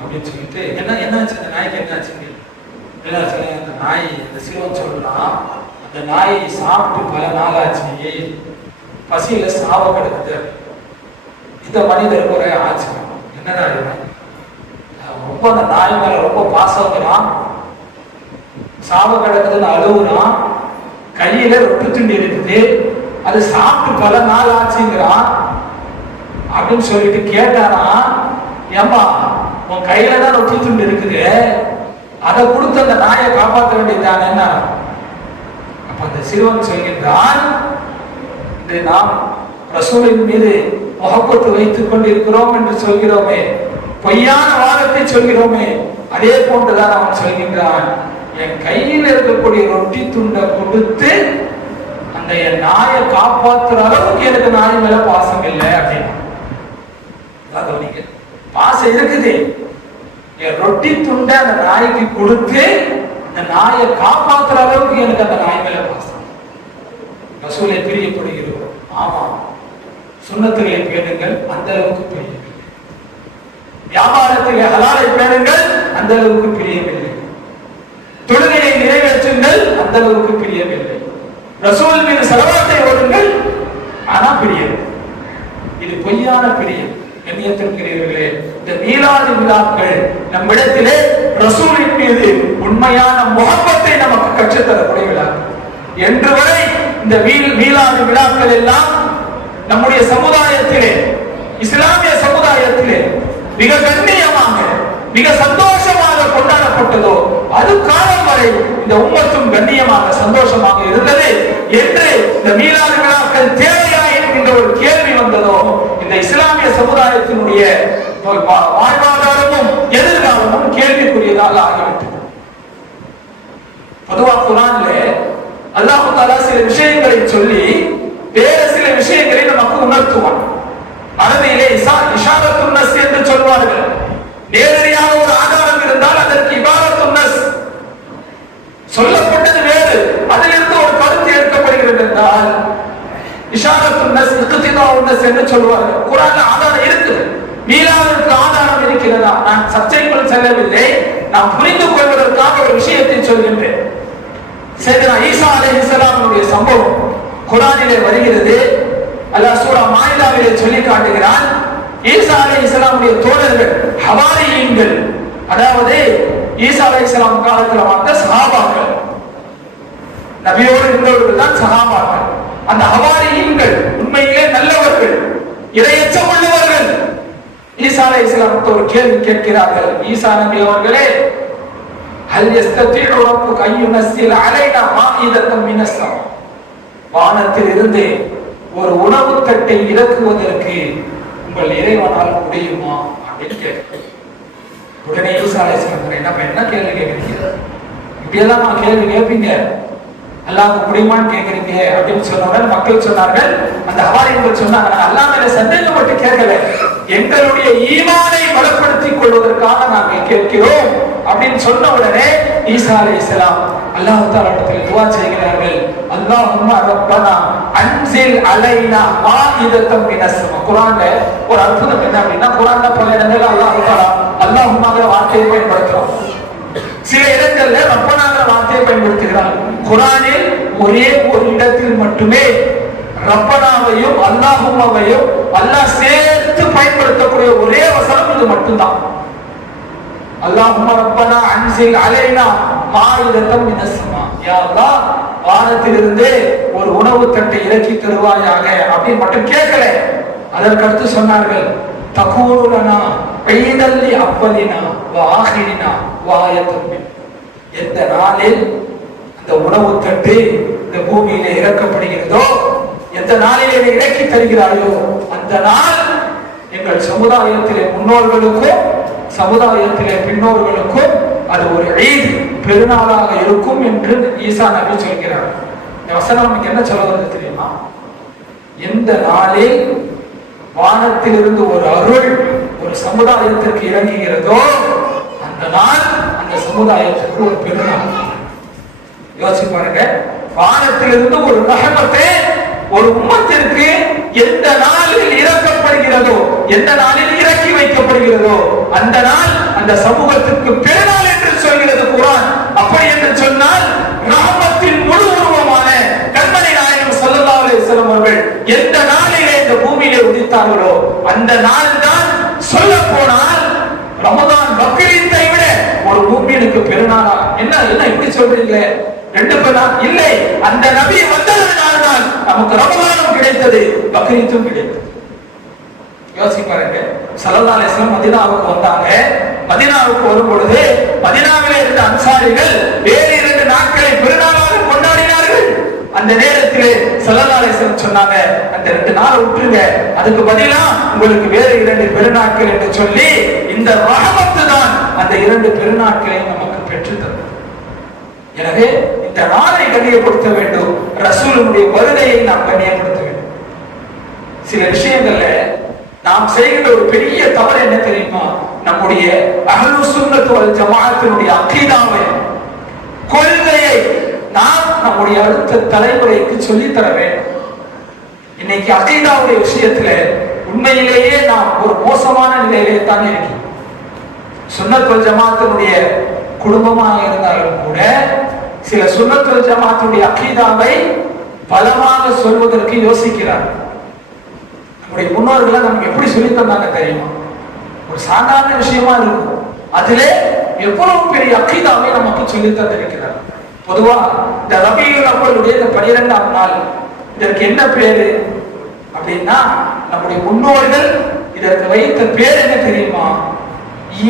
அப்படின்னு சொல்லிட்டு, என்னாச்சு அந்த நாய்க்கு, என்னாச்சு? அந்த நாய், இந்த சிறுவன் சொல்றான், அந்த நாயை சாப்பிட்டு பல நாள் ஆச்சு, பசியில சாவ கிடக்குது. இந்த மனிதருக்கு ஒரே ஆச்சரியம், என்னடா ரொம்ப அந்த நாய் மேல ரொம்ப பாசங்கிறான், சாவ கிடக்குதுன்னு அழுகுறான், கையில ரொட்டி துண்டு இருக்குது, அது சாப்பிட்டு பல நாள் ஆச்சுங்கிறான் அப்படின்னு சொல்லிட்டு கேட்டானா, ஏம்பா உன் கையில தான் ரொட்டி துண்டு இருக்குது, அதை கொடுத்து அந்த நாயை காப்பாற்ற வேண்டியதுதான் என்ன? அப்ப அந்த சிறுவன் சொல்கின்றான், நாம் ரசூலின் மீது முஹப்பத் வைத்துக் கொண்டிருக்கிறோம் என்று சொல்கிறோமே, பொய்யான வாதத்தை சொல்கிறோமே, அதே போன்றுதான் அவன் சொல்கின்றான், என் கையில் இருக்கக்கூடிய ரொட்டி துண்டை கொடுத்து அந்த என் நாயை காப்பாற்றுற அளவுக்கு எனக்கு நாய் மேல பாசம் இல்லை அப்படின்னு. பாசம் இருக்குது, என் ரொட்டி துண்டை அந்த நாய்க்கு கொடுத்து அந்த நாயை காப்பாற்றுற அளவுக்கு எனக்கு அந்த நாய் மேல பாசம். ரசூலை பிரியப்படுகிறோம், ஆமா, சுன்னத்துகளை பேணுங்கள், அந்த அளவுக்கு பிரியவில்லை. வியாபாரத்திலே ஹலாலை பேணுங்கள், அந்த அளவுக்கு பிரியவில்லை. தொழுகையை நிறைவேற்றுங்கள், அந்த அளவுக்கு பிரியவில்லை. ரசூல் மீது ஸலவாத்தை ஓதுங்கள், ஆனா பிரியம். இது பொய்யான பிரியம். கண்ணியத்திற்குரியவர்களே, இந்த மீலாது விழாக்கள் நம்மிடத்திலே ரசூலின் மீது உண்மையான முஹப்பத்தை நமக்கு கற்றுத்தரக்கூடிய விழாக்கள். என்று வரை இந்த மீலாது விழாக்கள் எல்லாம் நம்முடைய சமுதாயத்திலே, இஸ்லாமிய சமுதாயத்திலே மிக கண்ணியமாக, மிக சந்தோஷமாக கொண்டாடப்பட்டதோ, அது காலம் வரை இந்த உம்மத்தும் கண்ணியமாக சந்தோஷமாக இருந்தது. என்று இந்த மீலாது விழாக்கள் தேவையா என்கின்ற ஒரு கேள்வி வந்ததோ, இந்த இஸ்லாமிய சமுதாயத்தினுடைய வாழ்வாதாரமும் எதிர்காலமும் கேள்விக்குரியதாக ஆகிவிட்டது. பொதுவா குர்ஆன்ல அல்லாஹ் தஆலா சில விஷயங்களை சொல்லி வேற சில விஷயங்களை நமக்கு உணர்த்துவான். அரபியிலே இஷாரத்துன் நஸ் என்று சொல்வார்கள். நேரடியாக ஒரு ஆதாரம் இருந்தால் அதற்கு இபாரத்துன் நஸ், சொல்லப்பட்டது வேறு, அதிலிருந்து ஒரு கருத்து எடுக்கப்படுகிறது என்றால் இஷாரத்துன் நஸ், இக்திதாஉன் நஸ் என்று சொல்வார்கள். குர்ஆன்ல ஆதாரம் இருக்குது, மீலாதுக்கு ஆதாரம் இருக்கிறதா? நான் சர்ச்சைக்குள் செல்லவில்லை, நாம் புரிந்து கொள்வதற்காக ஒரு விஷயத்தை சொல்கின்றேன். சையதுனா ஈசா அலைஹிஸ்ஸலாமுடைய சம்பவம் குர்ஆனிலே வருகிறது. அல்லாஹ் சூரா மாயிதாவிலே சொல்லி காட்டுகிறான், ஈசா அலைஹிஸ்ஸலாமுடைய தோழர்கள் ஹவாரியீன்கள், அதாவது ஈசா அலைஹிஸ்ஸலாம் காலத்தில் வாழ்ந்த சஹாபாக்கள், நபியோடு இருந்தவர்கள் தான் சஹாபாக்கள். அந்த ஹவாரியீன்கள் உண்மையிலே நல்லவர்கள், இறையச்சம் உள்ளவர்கள். ஈசா அலைஹிஸ்ஸலாம் ஒரு கேள்வி கேட்கிறார்கள், ஈசா நபி அவர்களே, ஹல் யஸ்ததீஉ ரப்புக அன் யுனஸ்ஸில அலைனா மாஇதத்தன் மினஸ் ஸமா, வானத்தில் இருந்து ஒரு உணவு தட்டை இறக்குவதற்கு உங்கள் இறைவனால் முடியுமா அப்படின்னு கேட்க. உடனே ஈசா அலைஹிஸ்ஸலாம் என்ன கேள்வி கேட்கிறீங்க, இப்படியெல்லாம் கேள்வி கேட்பீங்க, அல்லாஹ் முடியுமான்னு கேட்கிறீங்க அப்படின்னு சொன்னவுடன் மக்கள் சொன்னார்கள், அந்த ஹவாரியர்கள் சொன்னாங்க, அல்லாஹ் மேல சந்தேகப்பட்டு கேட்கல, எங்களுடைய ஈமானை பலப்படுத்திக் கொள்வதற்காக நாங்கள் கேட்கிறோம் அப்படின்னு சொன்ன உடனே ஈசா அலைஹிஸ்ஸலாம் அல்லாஹ் தஆலாவிடத்தில் துஆ செய்கிறார்கள், அல்லாஹும்ம ரப்பனா அன்ஸில் அலைனா மாஇதத்தன் மினஸ் ஸமா. குர்ஆன்ல ஒரு அற்புதம் என்ன அப்படின்னா, குர்ஆன்ல பல இடங்கள்ல அல்லாஹ் தஆலா அல்லாஹும்மங்கிற வார்த்தையை பயன்படுத்துறான். சில இடங்கள்ல ரப்பனாங்கிற வார்த்தையை பயன்படுத்துகிறார். குர்ஆனில் ஒரே ஒரு இடத்தில் மட்டுமே ரப்பனாவையும் அல்லாஹும்மாவையும் அல்லாஹ் சேர்த்து பயன்படுத்தக்கூடிய ஒரே வசனம் இது மட்டும்தான். அல்லாஹும்ம ரப்பனா அன்சில் அலைனா மாயிதத்தம் மினஸ் ஸமா. யா அல்லாஹ், வானத்திலிருந்து ஒரு உணவு தட்டை இறக்கி தருவாயாக அப்படின்னு மட்டும் கேட்கல. அதற்கடுத்து சொன்னார்கள், தகூலுனா ஈதல்லி அவ்வலினா வ ஆகிரினா வ ஆயத்தும் மின். எந்த நாளில் அந்த உணவு தட்டு இந்த பூமியிலே இறக்கப்படுகிறதோ, எந்த நாளிலே இறக்கி தருகிறாயோ, அந்த நாள் எங்கள் சமுதாயத்திலே முன்னோர்களுக்கும் சமுதாயத்திலே பின்னோர்களுக்கும் அது ஒரு ஈத் பெருநாளாக இருக்கும் என்று ஈசா நபி சொல்கிறார். இந்த வசனம் நமக்கு என்ன சொல்ல வருது தெரியுமா? எந்த நாளில் வானத்திலிருந்து ஒரு அருள் ஒரு சமுதாயத்திற்கு இறங்குகிறதோ, அந்த நாள் அந்த சமுதாயத்திற்கு ஒரு பெருநாள். யோசிச்சு பாருங்க, வானத்திலிருந்து ஒரு ரஹமத்தை ஒரு உம்மத்திற்கு எந்த நாளில் இறக்கப்படுகிறதோ, எந்த நாளில் இறக்கி வைக்கப்படுகிறதோ, அந்த நாள் அந்த சமூகத்திற்கு பெருநாள் என்று சொல்கிறது குர்ஆன். அப்படி என்று சொன்னால் ரஹமத்தின் முழு உருவமான கண்மணி நாயகம் ஸல்லல்லாஹு அலைஹி வஸல்லம் அவர்கள் எந்த நாளிலே இந்த பூமியிலே உதித்தார்களோ அந்த நாள் தான் சொல்ல போனால் ரமதான் பக்ரீத்தை விட ஒரு மூமினுக்கு பெருநாளா. என்ன இப்படி சொல்றீங்க? ரெண்டு பெருநாள் இல்லை, அந்த நபி வந்ததனால் தான் நமக்கு ரமதானும் கிடைத்தது, பக்ரீத்தும் கிடைத்தது. யோசிச்சு பாருங்க, ஸல்லல்லாஹு அலைஹி வஸல்லம் மதீனாவுக்கு வந்தாங்க. மதீனாவுக்கு வரும் பொழுது மதீனாவிலே இருந்த அன்சாரிகள் வேறு 2 நாட்களை பெருநாளாக கொண்டாடினார்கள். அந்த நேரத்திலே ஸல்லல்லாஹு அலைஹி வஸல்லம் சொன்னாங்க, அந்த 2 நாளை விட்டுருங்க, அதுக்கு பதிலா உங்களுக்கு வேறு 2 பெருநாட்கள் என்று சொல்லி இந்த ரஹமத்து தான் அந்த 2 பெருநாட்களை நமக்கு பெற்று தந்தது. எனவே இந்த நாளை கண்ணியப்படுத்த வேண்டும், ரசூலுடைய வருகையை நாம் கண்ணியப்படுத்த வேண்டும். சில விஷயங்கள்ல நாம் செய்கிற ஒரு பெரிய தவறு என்ன தெரியுமா? நம்முடைய அஹ்லுஸ் சுன்னத் வல் ஜமாஅத்தினுடைய அகீதாவை, கொள்கையை நாம் நம்முடைய அடுத்த தலைமுறைக்கு சொல்லி தர வேண்டும். இன்னைக்கு அகீதாவுடைய விஷயத்துல உண்மையிலேயே நாம் ஒரு மோசமான நிலையிலே தான் இருக்கிறோம். சுன்னத் வல் ஜமாஅத்தினுடைய குடும்பமாக இருந்தாலும் கூட சில சுன்னத் வல் ஜமாஅத்துடைய அகீதாவை பலமாக சொல்வதற்கு யோசிக்கிறார். நம்முடைய முன்னோர்கள் நமக்கு எப்படி சொல்லி தந்தாங்க தெரியுமா? ஒரு சாதாரண விஷயமா இருக்கும், அதிலே எவ்வளவு பெரிய அகீதாவை நமக்கு சொல்லி தந்திருக்கிறார். பொதுவா இந்த ரபியுல் அவ்வலுடைய இந்த 12ஆம் நாள், இதற்கு என்ன பேரு அப்படின்னா, நம்முடைய முன்னோர்கள் இதற்கு வைத்த பேர் என்ன தெரியுமா?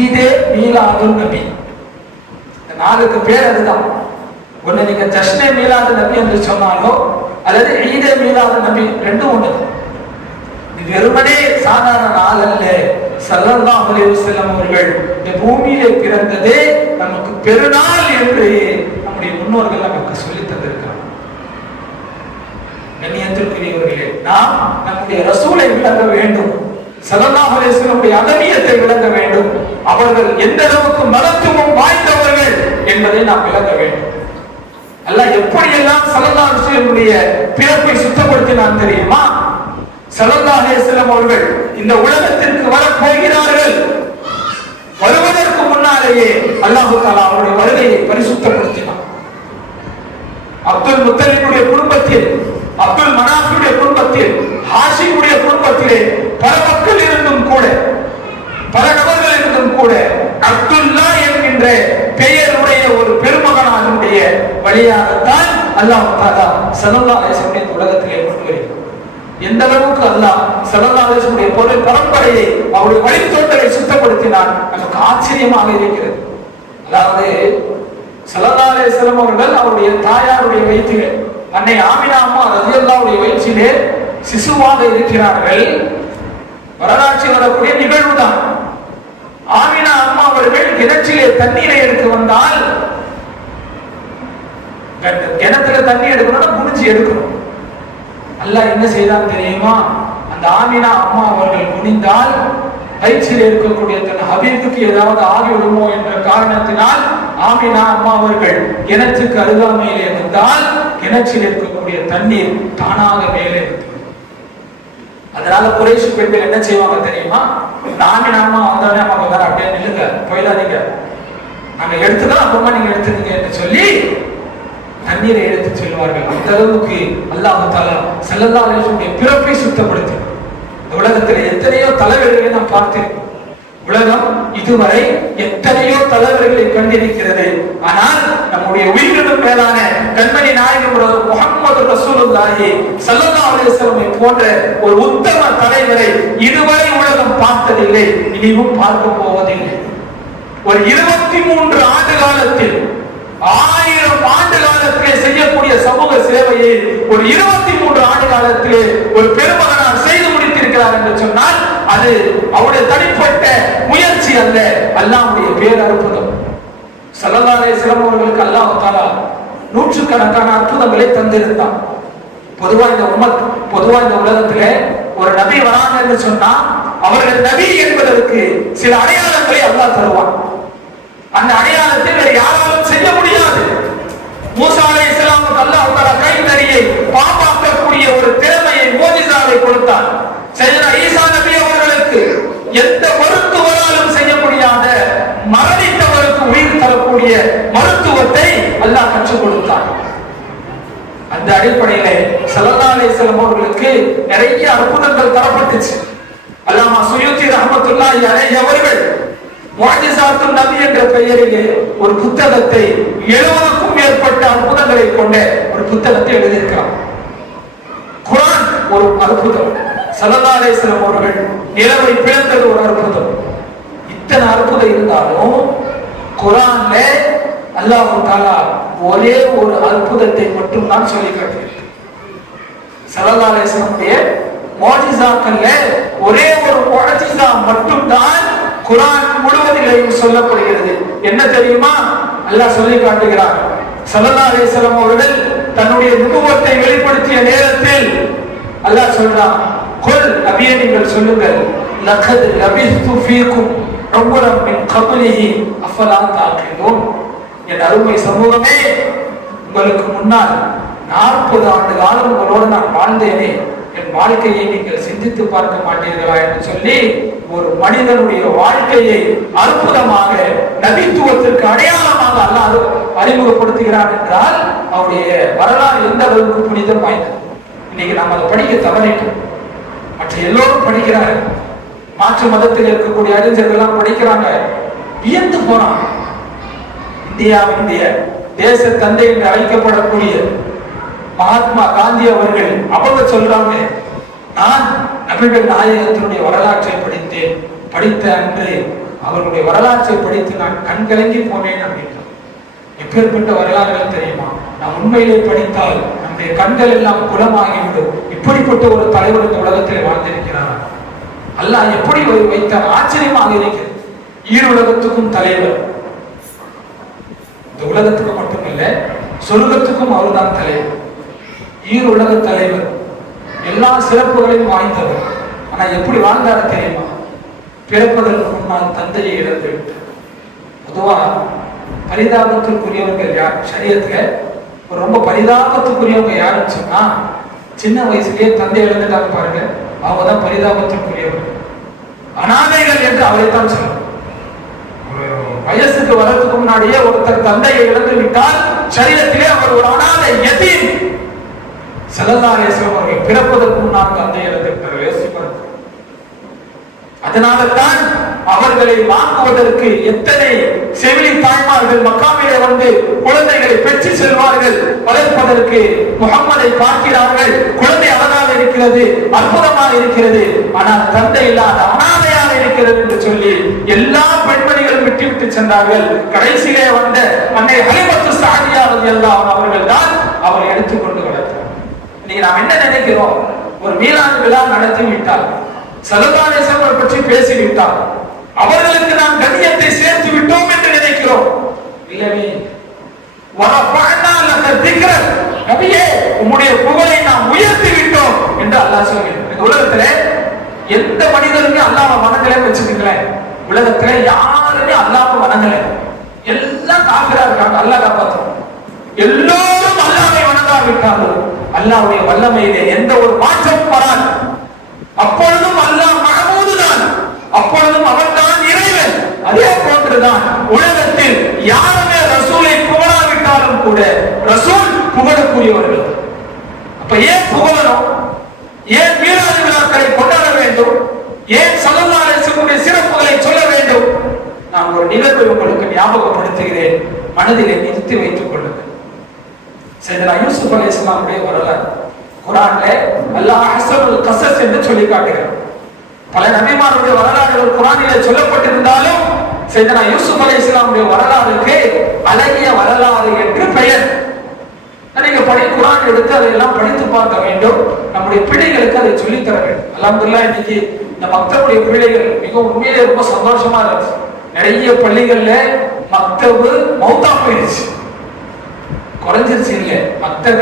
ஈதே மீலாதுன் நபி. இந்த நாளுக்கு பேர் அதுதான். ஒண்ணு நீங்க ஜஷ்னே மீலாது நபி என்று சொன்னாலோ அல்லது ஈதே மீலாது நபி, ரெண்டும் ஒண்ணு. இது வெறுமனே சாதாரண நாள் அல்ல. ஸல்லல்லாஹு அலைஹி வஸல்லம் அவர்கள் இந்த பூமியிலே பிறந்ததே நமக்கு பெருநாள் என்று நம்முடைய முன்னோர்கள் நமக்கு சொல்லி தந்திருக்கிறார். கண்ணியத்திற்குரியவர்களே, நாம் நம்முடைய ரசூலை விளங்க வேண்டும், ஸல்லல்லாஹு அலைஹி வஸல்லம் அகமியத்தை விளங்க வேண்டும், அவர்கள் எந்த அளவுக்கு மகத்துவம் வாய்ந்தவர்கள் என்பதை நாம் விளங்க வேண்டும். அல்லாஹ் எப்படியெல்லாம் ஸல்லல்லாஹு அலைஹி வஸல்லம் பிறப்பை சுத்தப்படுத்தினான் தெரியுமா? ஸல்லல்லாஹு அலைஹி வஸல்லம் அவர்கள் இந்த உலகத்திற்கு வரப்போகிறார்கள், வருவதற்கு முன்னாலேயே அல்லாஹ் தஆலா அவருடைய வருகையை பரிசுத்தப்படுத்தினார். அப்துல் முத்தலிபுடைய குடும்பத்தில், அப்துல் மனாஃபுடைய குடும்பத்தில், ஹாஷிமுடைய குடும்பத்திலே பல மக்கள் இருந்தும் கூட, பல நபர்கள் இருந்தும் கூட அப்துல்லா என்கின்ற பெயருடைய ஒரு பெருமகனாருடைய வழியாகத்தான் அல்லாஹ் தஆலா ஸல்லல்லாஹு அலைஹி வஸல்லம் உலகத்திலே கொண்டு வருகிறார். எந்த அளவுக்கு அல்லாஹ் ஸல்லல்லாஹு அலைஹி வஸல்லம் பரம்பரையை, அவருடைய வழித்தோன்றலை சுத்தப்படுத்தினார், நமக்கு ஆச்சரியமாக இருக்கிறது. அதாவது ஸல்லல்லாஹு அலைஹி வஸல்லம் அவர்கள் அவருடைய தாயாருடைய வயிற்றிலே, அன்னை ஆமினா அம்மா ரலியல்லாஹு வயிற்றிலே சிசுவாக இருக்கிறார்கள். வரலாற்றில் வரக்கூடிய நிகழ்வுதான். ஆமினா அம்மா அவர்கள் கிணற்றிலே தண்ணீரை எடுக்க வந்தால், கிணத்துல தண்ணி எடுக்கணும்னா குனிஞ்சு எடுக்கணும். அல்லாஹ் என்ன செய்தான் தெரியுமா? அந்த ஆமினா அம்மா அவர்கள் குனிந்தால் வயிற்றில் இருக்கக்கூடிய தன் ஹபீபுக்கு ஏதாவது ஆகிவிடுமோ என்ற காரணத்தினால் ஆமினா அம்மா அவர்கள் கிணற்றுக்கு அருகாமையிலே வந்தால் கிணற்றில் இருக்கக்கூடிய தண்ணீர் தானாக மேலே இருக்கு. அதனால குறைஷ் பெண்கள் என்ன செய்வாங்க தெரியுமா? ஆமினா அம்மா வந்தாலே அவங்க அப்படியே நில்லுங்க, போயிடாதீங்க, நாங்க எடுத்துதான் அப்புறமா நீங்க எடுத்துக்கீங்க என்று சொல்லி தண்ணீரை எடுத்து செல்வார்கள். அந்த அளவுக்கு அல்லாஹ் தஆலா ஸல்லல்லாஹு அலைஹி வஸல்லம் பிறப்பை சுத்தப்படுத்தி உலகத்தில் எத்தனையோ தலைவர்களை நாம் பார்த்திருக்கோம். உலகம் இதுவரை எத்தனையோ தலைவர்களை கண்டிருக்கிறது. ஆனால் நம்முடைய உயிரினும் மேலான கண்மணி நாயகம் முஹம்மது ரசூலுல்லாஹி ஸல்லல்லாஹு அலைஹி வஸல்லம் போன்ற ஒரு உத்தம தலைவரை இதுவரை உலகம் பார்த்ததில்லை, இனியும் பார்க்க போவதில்லை. ஒரு 23 ஆண்டு காலத்தில் 1000 ஆண்டு காலத்திலே செய்யக்கூடிய சமூக சேவையை ஒரு 23 ஆண்டு காலத்திலே ஒரு பெருமகனார் செய்து முடித்திருக்கிறார் என்று சொன்னால் அது அவருடைய தனிப்பட்ட முயற்சி அல்ல, அல்லாஹ்வுடைய பேரற்புதம். ஸல்லல்லாஹு அலைஹி வஸல்லம் அவர்களுக்கு அல்லாஹ் தஆலா நூற்றுக்கணக்கான அற்புதங்களை தந்திருந்தார். பொதுவா இந்த உலகத்திலே ஒரு நபி வராங்க என்று சொன்னா அவர்கள் நபி என்பதற்கு சில அடையாளங்களை அல்லாஹ் தருவான். அந்த அடையாளத்தை வேறு யாராலும் செய்ய முடியாது. மூசா அலைஹிஸ்ஸலாமுக்கு அல்லாஹ் தஆலா கைத்தறியை பாம்பாக்கக்கூடிய ஒரு திறமையை மோஜிசாவை கொடுத்தார். சையதுனா ஈசா நபி அவர்களுக்கு எந்த மருத்துவராலும் செய்ய முடியாத மரணித்தவருக்கு உயிர் தரக்கூடிய மருத்துவத்தை அல்லாஹ் கற்றுக் கொடுத்தார். அந்த அடிப்படையில ஸல்லல்லாஹு அலைஹி வஸல்லம் அவர்களுக்கு நிறைய அற்புதங்கள் தரப்பட்டுச்சு. அல்லாமா சுயூத்தி ரஹ்மத்துல்லாஹி அலைஹி அவர்கள் முஅஜிஸாத்துன் நபி என்ற பெயரிலே ஒரு புத்தகத்தை 70க்கும் மேற்பட்ட அற்புதங்களை கொண்ட ஒரு புத்தகத்தை எழுதியிருக்கிறார். குர்ஆன் ஒரு அற்புதம், ஸல்லல்லாஹு அலைஹி வஸல்லம் அவர்கள் நிலவை பிளந்தது ஒரு அற்புதம். இத்தனை அற்புதம் இருந்தாலும் குர்ஆன்ல அல்லாஹ் தஆலா ஒரே ஒரு அற்புதத்தை மட்டும் தான் சொல்லி காட்டுகிறார். ஸல்லல்லாஹு அலைஹி வஸல்லம் முஅஜிஸாக்கள்ல ஒரே ஒரு முஅஜிஸா மட்டும் தான் குர்ஆன் முழுவதிலேயும் சொல்லப்படுகிறது. என்ன தெரியுமா? அல்லாஹ் சொல்லி காட்டுகிறார். ஸல்லல்லாஹு அலைஹி வஸல்லம் அவர்கள் தன்னுடைய நுபுவத்தை வெளிப்படுத்திய நேரத்தில் அல்லாஹ் சொல்றான், குல் நபியே நீங்கள் சொல்லுங்கள், லகத் லபிஸ்து ஃபீக்கும் உம்ரம் மின் கப்லிஹி அஃபலா தஅகிலூன். என் அருமை சமூகமே, உங்களுக்கு முன்னால் 40 ஆண்டு காலம் உங்களோடு நான் வாழ்ந்தேனே, என் வாழ்க்கையை நீங்கள் சிந்தித்து பார்க்க மாட்டீர்களா என்று சொல்லி ஒரு மனிதனுடைய வாழ்க்கையை அற்புதமாக நபித்துவத்திற்கு அடையாளமாக அல்லாஹ் அறிமுகப்படுத்துகிறான் என்றால் அவருடைய வரலாறு எந்த அளவுக்கு புனிதம் வாய்ந்தது. இன்னைக்கு நாம் அதை படிக்க தவறிட்டோம். மற்ற எல்லோரும் படிக்கிறார்கள், மாற்று மதத்தில் இருக்கக்கூடிய அறிஞர்கள் எல்லாம் படிக்கிறாங்க, வியந்து போறாங்க. இந்தியாவினுடைய தேச தந்தை என்று அழைக்கப்படக்கூடிய மகாத்மா காந்தி அவர்கள் அவங்க சொல்றாங்க, நான் நபிகள் நாயகத்தினுடைய வரலாற்றை படித்த அன்று அவருடைய வரலாற்றை படித்து நான் கண்கலங்கி போனேன் அப்படின்றார். எப்பேற்பட்ட வரலாறுகள் தெரியுமா? நாம் உண்மையிலே படித்தால் நம்முடைய கண்கள் எல்லாம் குலமாகிவிடும். இப்படிப்பட்ட ஒரு தலைவர் இந்த உலகத்தில் வாழ்ந்திருக்கிறார். அல்லாஹ் எப்படி வைத்தார்? ஆச்சரியமாக இருக்கிறது. ஈருலகத்துக்கும் தலைவர், இந்த உலகத்துக்கு மட்டுமல்ல சொர்க்கத்துக்கும் அவர்தான் தலைவர். ஈருலக தலைவர், எல்லா சிறப்புகளையும் வாய்ந்தவர். ஆனா எப்படி வாழ்ந்தார தெரியுமா? பிறப்பதற்கு முன்னால் தந்தையை இழந்து விட்டார். பொதுவா பரிதாபத்திற்குரியவர்கள் யார்? சரியத்துல ரொம்ப பரிதாபத்துக்குரியவங்க யாருன்னு சொன்னா, சின்ன வயசுலயே தந்தை இழந்துட்டாங்க பாருங்க, அவங்கதான் பரிதாபத்திற்குரியவர்கள். அனாதைகள் என்று அவரைத்தான் சொல்லணும். வயசுக்கு வரதுக்கு முன்னாடியே ஒருத்தர் தந்தையை இழந்து விட்டால் சரீரத்திலே அவர் ஒரு அனாதை யதீம். ஸல்லல்லாஹு அலைஹி வஸல்லம் அவர்கள் பிறப்பதற்கு முன்னால் தந்தை இழந்திருக்கிறார். யோசிப்பார்கள். அதனால தான் அவர்களை வாங்குவதற்கு எத்தனை செவிலி தாய்மார்கள் மக்காவிலே வந்து குழந்தைகளை பெற்று செல்வார்கள். வளர்ப்பதற்கு முகம்மதை பார்க்கிறார்கள், குழந்தை அழகாக இருக்கிறது, அற்புதமாக இருக்கிறது, ஆனால் தந்தை இல்லாத அனாதையாக இருக்கிறது என்று சொல்லி எல்லா பெண்மணிகளும் விட்டு சென்றார்கள். கடைசியிலே வந்த அன்னை ஹலீமத்து ஸஅதியா ரலியல்லாஹு அன்ஹா அவர்கள் தான் அவரை எடுத்துக்கொண்டு வளர்த்தார். இன்னைக்கு நாம் என்ன நினைக்கிறோம்? ஒரு மீலாது விழா நடத்தி விட்டால், ஸல்லல்லாஹு அலைஹி வஸல்லம் பற்றி பேசிவிட்டால் அவர்களுக்கு நாம் கண்ணியத்தை சேர்த்து விட்டோம் என்று நினைக்கிறோம். இல்லவே, வரஃபஅனா லக திக்ரக், நபியே உம்முடைய புகழை நாம் உயர்த்தி விட்டோம் என்று அல்லாஹ் சொல்கிறார். இந்த உலகத்திலே எந்த மனிதருமே அல்லாஹ்வை வணங்கலன்னு வெச்சுக்கங்களேன். உலகத்திலே யாருமே அல்லாஹ்வை வணங்கல, எல்லாம் காஃபிரா இருக்காங்க. அல்லாஹ் காப்பாத்தும். எல்லோரும் அல்லாஹ்வை வணங்காவிட்டாலும் அல்லாஹ்வுடைய வல்லமையிலே எந்த ஒரு மாற்றமும் வராது. அப்பொழுதும் அல்லாஹ் மஹ்மூது தான், அப்பொழுதும் அவன் தான் இறைவன். அதே போன்று கொண்டுதான் உலகத்தில் யாருமே ரசூலை புகழாவிட்டாலும் கூட ரசூல் புகழக்கூடியவர்கள். அப்ப ஏன் புகழணும்? ஏன் மீலாது விழாக்களை கொண்டாட வேண்டும்? ஏன் ஸல்லல்லாஹு அலைஹி வஸல்லம் சிறப்புகளை சொல்ல வேண்டும்? நான் ஒரு நிகழ்வை உங்களுக்கு ஞாபகப்படுத்துகிறேன், மனதிலே நிறுத்தி வைத்துக் கொள்ளுங்கள். சையதுனா யூசுப் அலைஹிஸ்ஸலாமுடைய வரலாறு குர்ஆன்ல அல்லாஹ் அஹ்ஸனுல் கஸஸ் என்று சொல்லி காட்டுகிறார். பல நபிமாருடைய வரலாறுகள் குர்ஆனிலே சொல்லப்பட்டிருந்தாலும் சையதுனா யூசுப் அலைஹிஸ்ஸலாமுடைய வரலாறுக்கு அழகிய வரலாறு என்று பெயர். நீங்க குர்ஆன் எடுத்து அதையெல்லாம் படித்து பார்க்க வேண்டும். நம்முடைய பிள்ளைகளுக்கு அதை சொல்லித் தர வேண்டும். அல்ஹம்துலில்லாஹ் இன்னைக்கு இந்த மக்தபுடைய பிள்ளைகள் மிக உண்மையிலே ரொம்ப சந்தோஷமா இருக்கு. நிறைய பள்ளிகள்ல மக்தபு மௌத்தா போயிடுச்சு, குறைஞ்சிருச்சு. இல்ல, மக்தப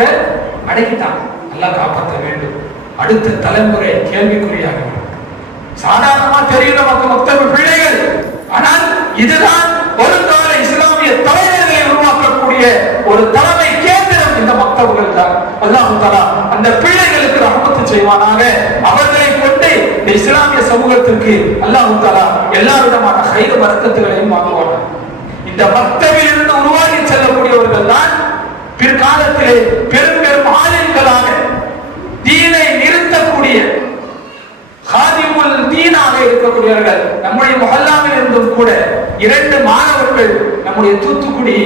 அடக்கிட்டாங்க. அல்லாஹ் காப்பாற்ற வேண்டும். அடுத்த தலைமுறை கேள்விக்குறியாக சாதாரணமா தெரியும் நமக்கு மக்தபு பிள்ளைகள். ஆனால் இதுதான் ஒரு கால இஸ்லாமிய தலைவர்களை உருவாக்கக்கூடிய ஒரு தலைமை கேந்திரம் இந்த மக்தபுகள் தான். அல்லாஹ் தஆலா அந்த பிள்ளைகளுக்கு ரஹ்மத் செய்வானாக. அவர்களை கொண்டு இந்த இஸ்லாமிய சமூகத்திற்கு அல்லாஹ் தஆலா எல்லா விதமான கைது பரக்கத்துகளையும் வாங்குவானாக. இந்த மக்தபில் இருந்து உருவாகி செல்லக்கூடியவர்கள் தான் பிற்காலத்திலே பெரும் பெரும் ஆலிம்களாக தீனை நிறுத்தக்கூடிய ஹாதிமுல் தீனாக இருக்கக்கூடியவர்கள். நம்முடைய முஹல்லாவில் இருந்தும் கூட 2 மாணவர்கள் நம்முடைய தூத்துக்குடி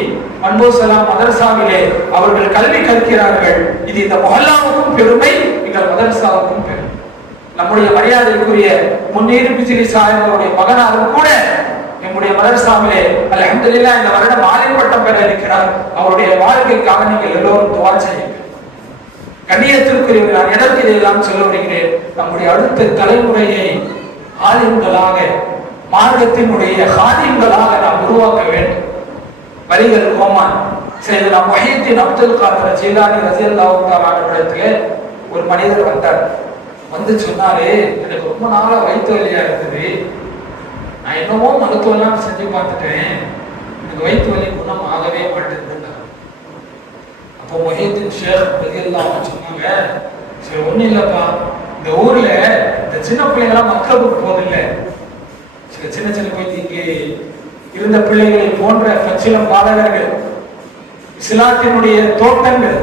மன்போசலாம் மதரசாவிலே அவர்கள் கல்வி கற்கிறார்கள். இது இந்த முஹல்லாவுக்கும் பெருமை, எங்கள் மதரசாவுக்கும் பெருமை. நம்முடைய மரியாதைக்குரிய முன்னீர் பிஜிலி சாஹிப் அவருடைய மகனாரும் கூட நம்முடைய மதரசாவிலே அல்ஹம்துலில்லாஹ் இந்த வருடம் ஆலிம் பட்டம் பெற இருக்கிறார். அவருடைய வாழ்க்கைக்காக நீங்கள் எல்லோரும் துஆ செய்யுங்கள். கண்ணியத்திற்குரியவர்கள், நான் எதற்கு இதையெல்லாம் சொல்ல வருகிறேன்? நம்முடைய அடுத்த தலைமுறையை ஆலிம்களாக, மார்க்கத்தினுடைய ஹாதிம்களாக நாம் உருவாக்க வேண்டும். வரிகள் கோமான் சையதுனா முஹித்தீன் அப்துல் காதர் ஜீலானி ரலியல்லாஹு தஆலா இடத்திலே ஒரு மனிதர் வந்தார். வந்து சொன்னாரே, எனக்கு ரொம்ப நாளா வயிற்று வலியா இருக்குது, நான் என்னவோ மருத்துவம்லாம் செஞ்சு பார்த்துட்டேன், எனக்கு வயிற்று வலி குணம் ஆகவே மாட்டேங்குது. அப்போ முஹித்தீன் ஷேக் ரலியல்லாஹு அன்ஹு சொன்னாங்க, சரி ஒன்றும் இல்லைப்பா, இந்த ஊர்ல இந்த சின்ன பிள்ளைங்களாம் மக்தபுக்கு போதில்லை, சின்ன சின்ன போய் இங்கே இருந்த பிள்ளைகளை போன்ற பச்சிலம் பாலகர்கள், இஸ்லாத்தினுடைய தோட்டங்கள்,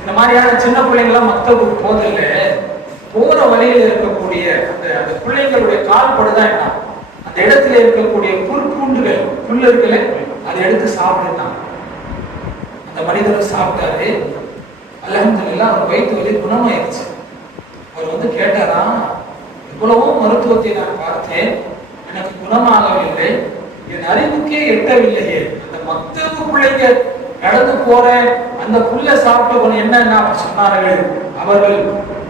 இந்த மாதிரியான சின்ன பிள்ளைங்களாம் மக்தபுக்கு போதில்லை, போற வழியில் இருக்கக்கூடிய அந்த பிள்ளைங்களுடைய கால் படுதான் என்ன, அந்த இடத்துல இருக்கக்கூடிய புற்பூண்டுகள் புல்லர்களை அதை எடுத்து சாப்பிட்டுட்டாங்க. அந்த மனிதர் சாப்பிட்டாரு. அல்ஹம்துலில்லாஹ் அவர் வயிற்று வலி குணமாயிருச்சு. அவர் வந்து கேட்டாரா, இவ்வளவோ மருத்துவத்தை நான் பார்த்தேன், எனக்கு குணமாகவில்லை, என் அறிவுக்கே எட்டவில்லையே. அந்த மக்தபு பிள்ளைங்க நடந்து போற அந்த புல்ல சாப்பிட்டு என்ன சொன்னார்கள், அவர்கள்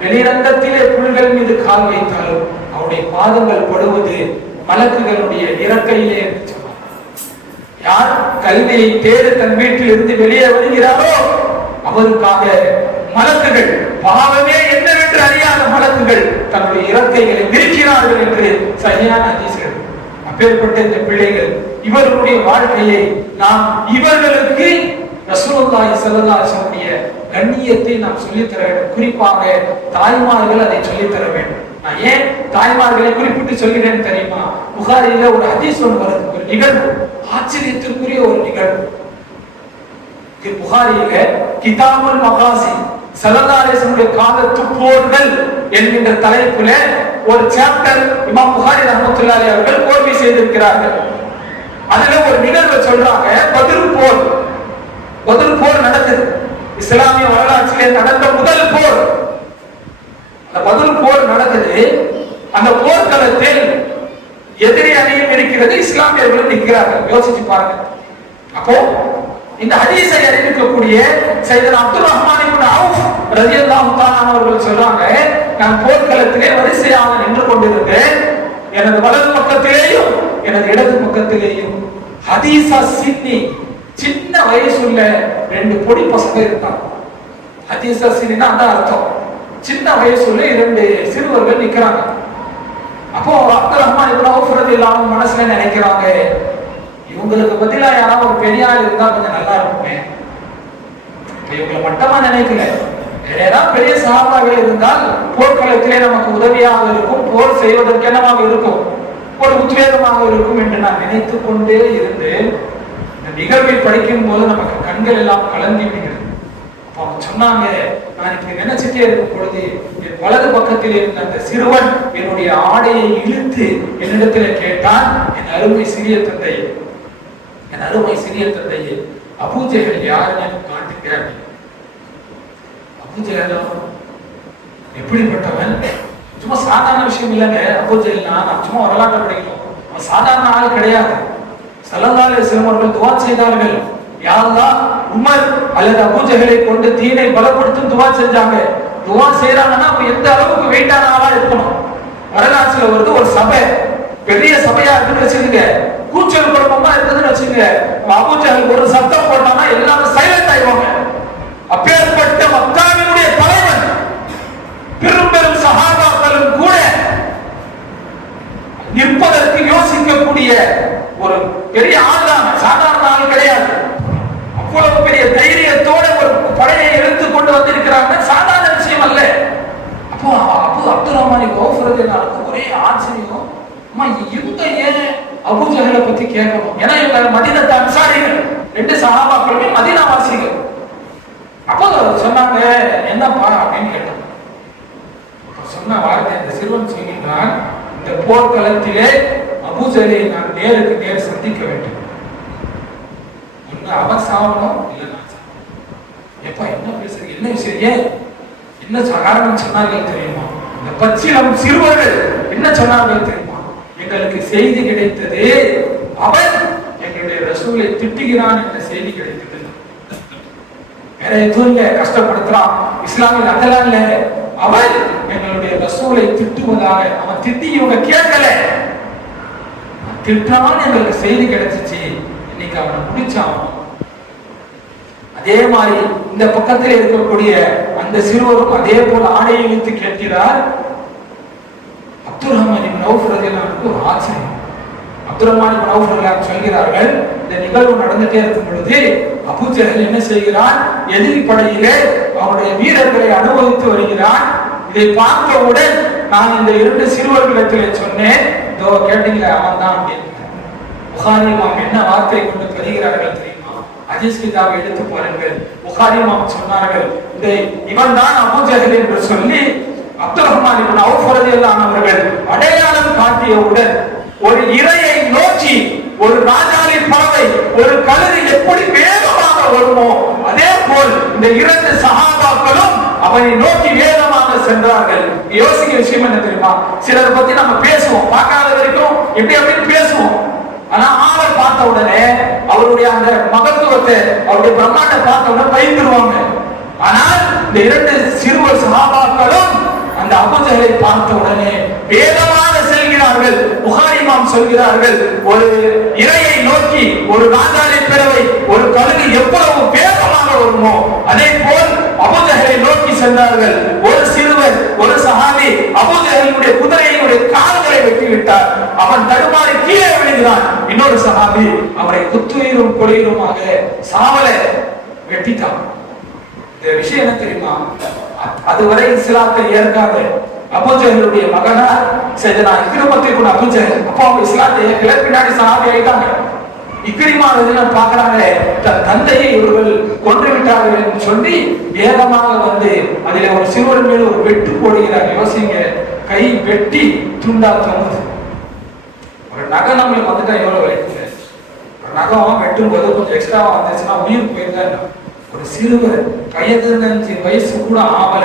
வெளிரங்கத்திலே புல்கள் மீது கால் வைத்தாலும் அவருடைய பாதங்கள் படுவது மலக்குகளுடைய இறக்கையிலே என்று சொன்னார். யார் கல்வியை தேடி தன் வீட்டில் இருந்து வெளியே வருகிறாரோ அவருக்காக மலக்குகள், பாவமே என்னவென்று அறியாத மலக்குகள் தன்னுடைய இறக்கைகளை விரிக்கிறார்கள் என்று சரியான ஹதீஸ்கள். அப்பேற்பட்ட இந்த பிள்ளைகள், இவர்களுடைய வாழ்க்கையை நாம் இவர்களுக்கு ரசூலுல்லாஹி ஸல்லல்லாஹு அலைஹி வஸல்லம் கண்ணியத்தை நாம் சொல்லித் தர வேண்டும். குறிப்பாக தாய்மார்கள் அதை சொல்லித் தர வேண்டும். நான் ஏன் தாய்மார்களை குறிப்பிட்டு சொல்கிறேன் தெரியுமா? புகாரில ஒரு ஹதீஸ் ஒன்று வருது, ஒரு நிகழ்வு, ஆச்சரியத்திற்குரிய ஒரு நிகழ்வு. புகாரியில கிதாபுல் மகாசி ஸல்லல்லாஹு அலைஹி வஸல்லம் காலத்து போர்கள் என்கின்ற தலைப்புல ஒரு சாப்டர் இமாம் புகாரி ரஹ்மத்துல்லாஹி அலைஹி அவர்கள் கோர்வை செய்திருக்கிறார்கள். அதுல ஒரு நிகழ்வை சொல்றாங்க. பத்ர் போர் நடக்குது. இஸ்லாமிய வரலாற்றிலே நடந்த முதல் போர். அந்த பத்ர் போர் நடக்குது. அந்த போர்க்களத்தில் எதிரி அணியும் இருக்கிறது, இஸ்லாமியர்களும் நிற்கிறார்கள். யோசிச்சு பாருங்க. அப்போ இந்த ஹதீஸை அறிவிக்கக்கூடிய சையதுனா அப்துல் ரஹ்மான் இப்னு அவுஃப் ரலியல்லாஹு தஆலா அவர்கள் சொல்றாங்க, நான் போர்க்களத்திலே வரிசையாக நின்று கொண்டிருந்தேன். எனது வலது பக்கத்திலேயும் எனது இடது பக்கத்திலேயும் ஹதீஸா சின்னி, சின்ன வயசுள்ள 2 பொடி பசங்க இருந்தாங்க. ஹதீஸா சின்னினா அதான் அர்த்தம், சின்ன வயசுள்ள 2 சிறுவர்கள் நிக்கிறாங்க. அப்போ அப்துல் ரஹ்மான் இப்னு அவுஃப் ரலியல்லாஹு அன்ஹு மனசுல நினைக்கிறாங்க, இவங்களுக்கு பதிலா யாராவது ஒரு பெரிய ஆள் இருந்தா கொஞ்சம் நல்லா இருக்குமே. இவங்களை மட்டமா நினைக்கல, ஏதாவது பெரிய சஹாபாக்கள் இருந்தால் போர்க்களத்திலே நமக்கு உதவியாக இருக்கும், போர் செய்வதற்கு என்னவாக இருக்கும். ஒரு உத்வேகமாக இருக்கும் என்று நான் நினைத்துக் கொண்டே இருந்தேன். இந்த நிகழ்வை படிக்கும் போது நமக்கு கண்கள் எல்லாம் கலங்கி விடுகிறது. அவங்க சொன்னாங்க, நான் இப்படி நினைச்சிட்டே இருக்கும் பொழுது என் வலது பக்கத்தில் இருந்த அந்த சிறுவன் என்னுடைய ஆடையை இழுத்து என்னிடத்தில் கேட்டான், என் அருமை சிறிய தந்தையே அபூஜஹல் யாருன்னு காட்டுங்க. அபூஜஹல் எப்படிப்பட்டவன்? சும்மா சாதாரண விஷயம் இல்லைங்க. அபூஜஹல்னா நான் சும்மா வரலாற்றை படிக்கணும், அவன் சாதாரண ஆள் கிடையாது. ஸல்லல்லாஹு அலைஹி வஸல்லம் அவர்கள் துஆ செய்தார்கள், யா அல்லாஹ் உமர் அல்லது அபூஜஹலை கொண்டு தீனை பலப்படுத்தும் துஆ செஞ்சாங்க. துஆ செய்யறாங்கன்னா அப்ப எந்த அளவுக்கு வெயிட்டான ஆளா இருக்கணும். வரலாற்றுல வருது, ஒரு சபை பெரிய சபையா இருக்குன்னு வச்சுக்கோங்க, கூச்சல் குழப்பமா இருக்குதுன்னு வச்சுக்கோங்க, அபூஜஹல் ஒரு சத்தம் போட்டானா எல்லாரும் சைலண்ட் ஆயிடுவாங்க. அப்பேற்பட்ட மக்காவினுடைய தலைவன், பெரும் பெரும் சஹாபாக்களும் கூட நிற்பதற்கு யோசிக்கக்கூடிய ஒரு பெரிய ஆள் தான், சாதாரண ஆள் கிடையாது. அவ்வளவு பெரிய தைரியத்தோட ஒரு படையை எடுத்து கொண்டு வந்திருக்கிறாங்க, சாதாரண விஷயம் அல்ல. அப்போ அப்துல் ரஹ்மான் கௌஃபரதுக்கு ஒரே ஆச்சரியம், அம்மா இவங்க ஏன் அபூஜஹலை பத்தி கேட்கணும்? ஏன்னா இவங்க மதீனத்து அன்சாரிகள், 2 சஹாபாக்களுமே மதீனா வாசிகள். அப்போ சொன்னாங்க, என்னப்பா அப்படின்னு கேட்டாங்க. சொன்ன வார்த்தை, இந்த சிறுவன் சொல்கிறான், இந்த போர்க்களத்திலே அபூஜஹலை நான் நேருக்கு நேர் சந்திக்க வேண்டும். ஒண்ணு அவன் சாவணும், இல்ல நான் சாவணும். எப்பா என்ன பேசுறீங்க, என்ன விஷயம், ஏன் என்ன காரணம் சொன்னார்கள் தெரியுமா? இந்த பச்சிலம் சிறுவர்கள் என்ன சொன்னார்கள் தெரியுமா? எங்களுக்கு செய்தி கிடைத்தது, அவன் எங்களுடைய ரசூலை திட்டுகிறான் என்ற செய்தி கிடைத்தது. வேற எதுவும் இல்ல, கஷ்டப்படுத்துறான், இஸ்லாமில் அதெல்லாம் இல்ல, அவன் எங்களுடைய ரசூலை திட்டுவதாக அவன் திட்டி இவங்க கேட்கல, திட்டான் எங்களுக்கு செய்தி கிடைச்சிச்சு, இன்னைக்கு அவனை முடிச்சான். அதே மாதிரி இந்த பக்கத்தில் இருக்கக்கூடிய அந்த சிறுவரும் அதே போல ஆடையை இழுத்து கேட்கிறார். அப்துல் ரஹ்மான் இப்னு அவுஃப் ரலியல்லாஹு அன்ஹு ஒரு ஆச்சரியம். அப்துல் ரஹ்மான் இப்னு அவுஃப் ரலியல்லாஹு அன்ஹு சொல்கிறார்கள், இந்த நிகழ்வு நடந்துட்டே இருக்கும் பொழுது அபூஜஹல் என்ன செய்கிறான், எதிரி படையிலே அவனுடைய வீரர்களை அனுபவித்து வருகிறான். இதை பார்த்தவுடன் நான் இந்த 2 சிறுவர்களிடத்திலே சொன்னேன், இதோ கேட்டீங்க அவன் தான் அப்படின்னு. புகாரி இமாம் என்ன வார்த்தை கொண்டு பெறுகிறார்கள் தெரியுமா? ஹதீஸ் கிதாபை எடுத்து பாருங்கள். புகாரி இமாம் சொன்னார்கள், இவன் தான் அபூஜஹல் என்று சொல்லி அப்துல் ரஹ்மான் இப்னு அவுஃப் ரலியல்லாஹு அன்ஹு அவர்கள் அடையாளம் காட்டியவுடன் ஒரு இரையை நோக்கி ஒரு ராஜாளி பறவை, ஒரு கழுகு எப்படி வேகமாக வருமோ அதே போல் இந்த 2 சஹாபாக்களும் அவனை நோக்கி வேகமாக சென்றார்கள். யோசிக்க விஷயம் என்ன தெரியுமா? சிலர் பத்தி நம்ம பேசுவோம், பார்க்காத வரைக்கும் எப்படி அப்படின்னு பேசுவோம். ஆனா ஆளை பார்த்த உடனே அவருடைய அந்த மகத்துவத்தை, அவருடைய பிரம்மாண்டத்தை பார்த்த உடனே பயந்துருவாங்க. ஆனால் இந்த 2 சிறுவர் சஹாபாக்களும் அந்த அபூஜஹலை பார்த்த உடனே வேகமாக செல்கிறார்கள். புகாரி இமாம் சொல்கிறார்கள், ஒரு இரையை நோக்கி ஒரு ராஜாளி பறவை, ஒரு கழுகு எவ்வளவு வேகமாக வருமோ அதே போல் அபூஜஹலை நோக்கி சென்றார்கள். ஒரு சிறுவர், ஒரு சஹாபி அபூஜஹலுடைய குதிரையினுடைய கால்களை வெட்டி விட்டார். அவன் தடுமாறி கீழே விழுகிறான். இன்னொரு சஹாபி அவரை குத்துயிரும் கொலையுமாக சாவல வெட்டிட்டான். இந்த விஷயம் என்ன தெரியுமா? அதுவரை இஸ்லாத்தை ஏற்காத அபூஜஹலுடைய மகனார் சையதுனா இக்ரிமா இப்னு அபூஜஹல், அப்போ அவங்க இஸ்லாத்தை ஏற்கல, பின்னாடி சஹாபி ஆயிட்டாங்க. இக்ரிமா ரலியல்லாஹு பார்க்கறாங்க, தன் தந்தையை இவர்கள் கொன்று விட்டார்கள் என்று சொல்லி வேகமாக வந்து அதிலே ஒரு சிறுவன் மேல் ஒரு வெட்டு போடுகிறார். யோசிங்க, கை வெட்டி துண்டா தொங்குது. ஒரு நகை நம்மளுக்கு வந்துட்டா எவ்வளவு வலிக்குது. ஒரு நகம் வெட்டும் போது கொஞ்சம் எக்ஸ்ட்ராவா வந்துச்சுன்னா உயிர் போயிருந்தா. ஒரு சிறுவர் 15 வயசு கூட ஆவல,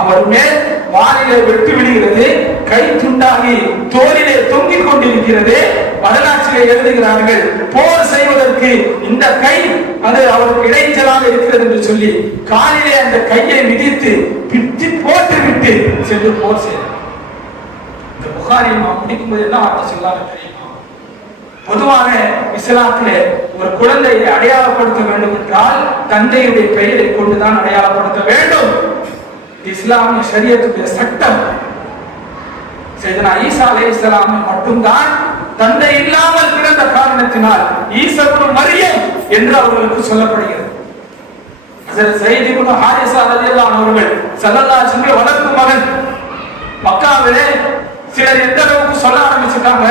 அவர் மேல் வானிலே வெட்டு விடுகிறது, கை துண்டாகி தோளிலே தொங்கிக் கொண்டிருக்கிறது. வரலாற்றிலே எழுதுகிறார்கள், போர் செய்வதற்கு இந்த கை அது அவருக்கு இடைஞ்சலாக இருக்கிறது என்று சொல்லி காலிலே அந்த கையை மிதித்து பிடி போட்டு விட்டு சென்று போர் செய்தார். இந்த புகாரி இமாம் முடிக்கும்போது என்ன வார்த்தை சொல்லாங்க தெரியுமா? பொதுவாக இஸ்லாத்திலே ஒரு குழந்தையை அடையாளப்படுத்த வேண்டும் என்றால் தந்தையுடைய பெயரை கொண்டுதான் அடையாளப்படுத்த வேண்டும். இஸ்லாமிய ஷரியத்துடைய சட்டம். சையதுனா ஈசா அலைஹிஸ்ஸலாம் மட்டும்தான் தந்தை இல்லாமல் பிறந்த காரணத்தினால் ஈசா இப்னு மரியம் என்று அவர்களுக்கு சொல்லப்படுகிறது. ஹஜ்ரத் ஸையத் இப்னு ஹாரிஸா ரலியல்லாஹு அன்ஹு அவர்கள் ஸல்லல்லாஹு அலைஹி வஸல்லம் வளர்ப்பு மகன். மக்காவிலே சிலர் எந்த அளவுக்கு சொல்ல ஆரம்பிச்சுட்டாங்க,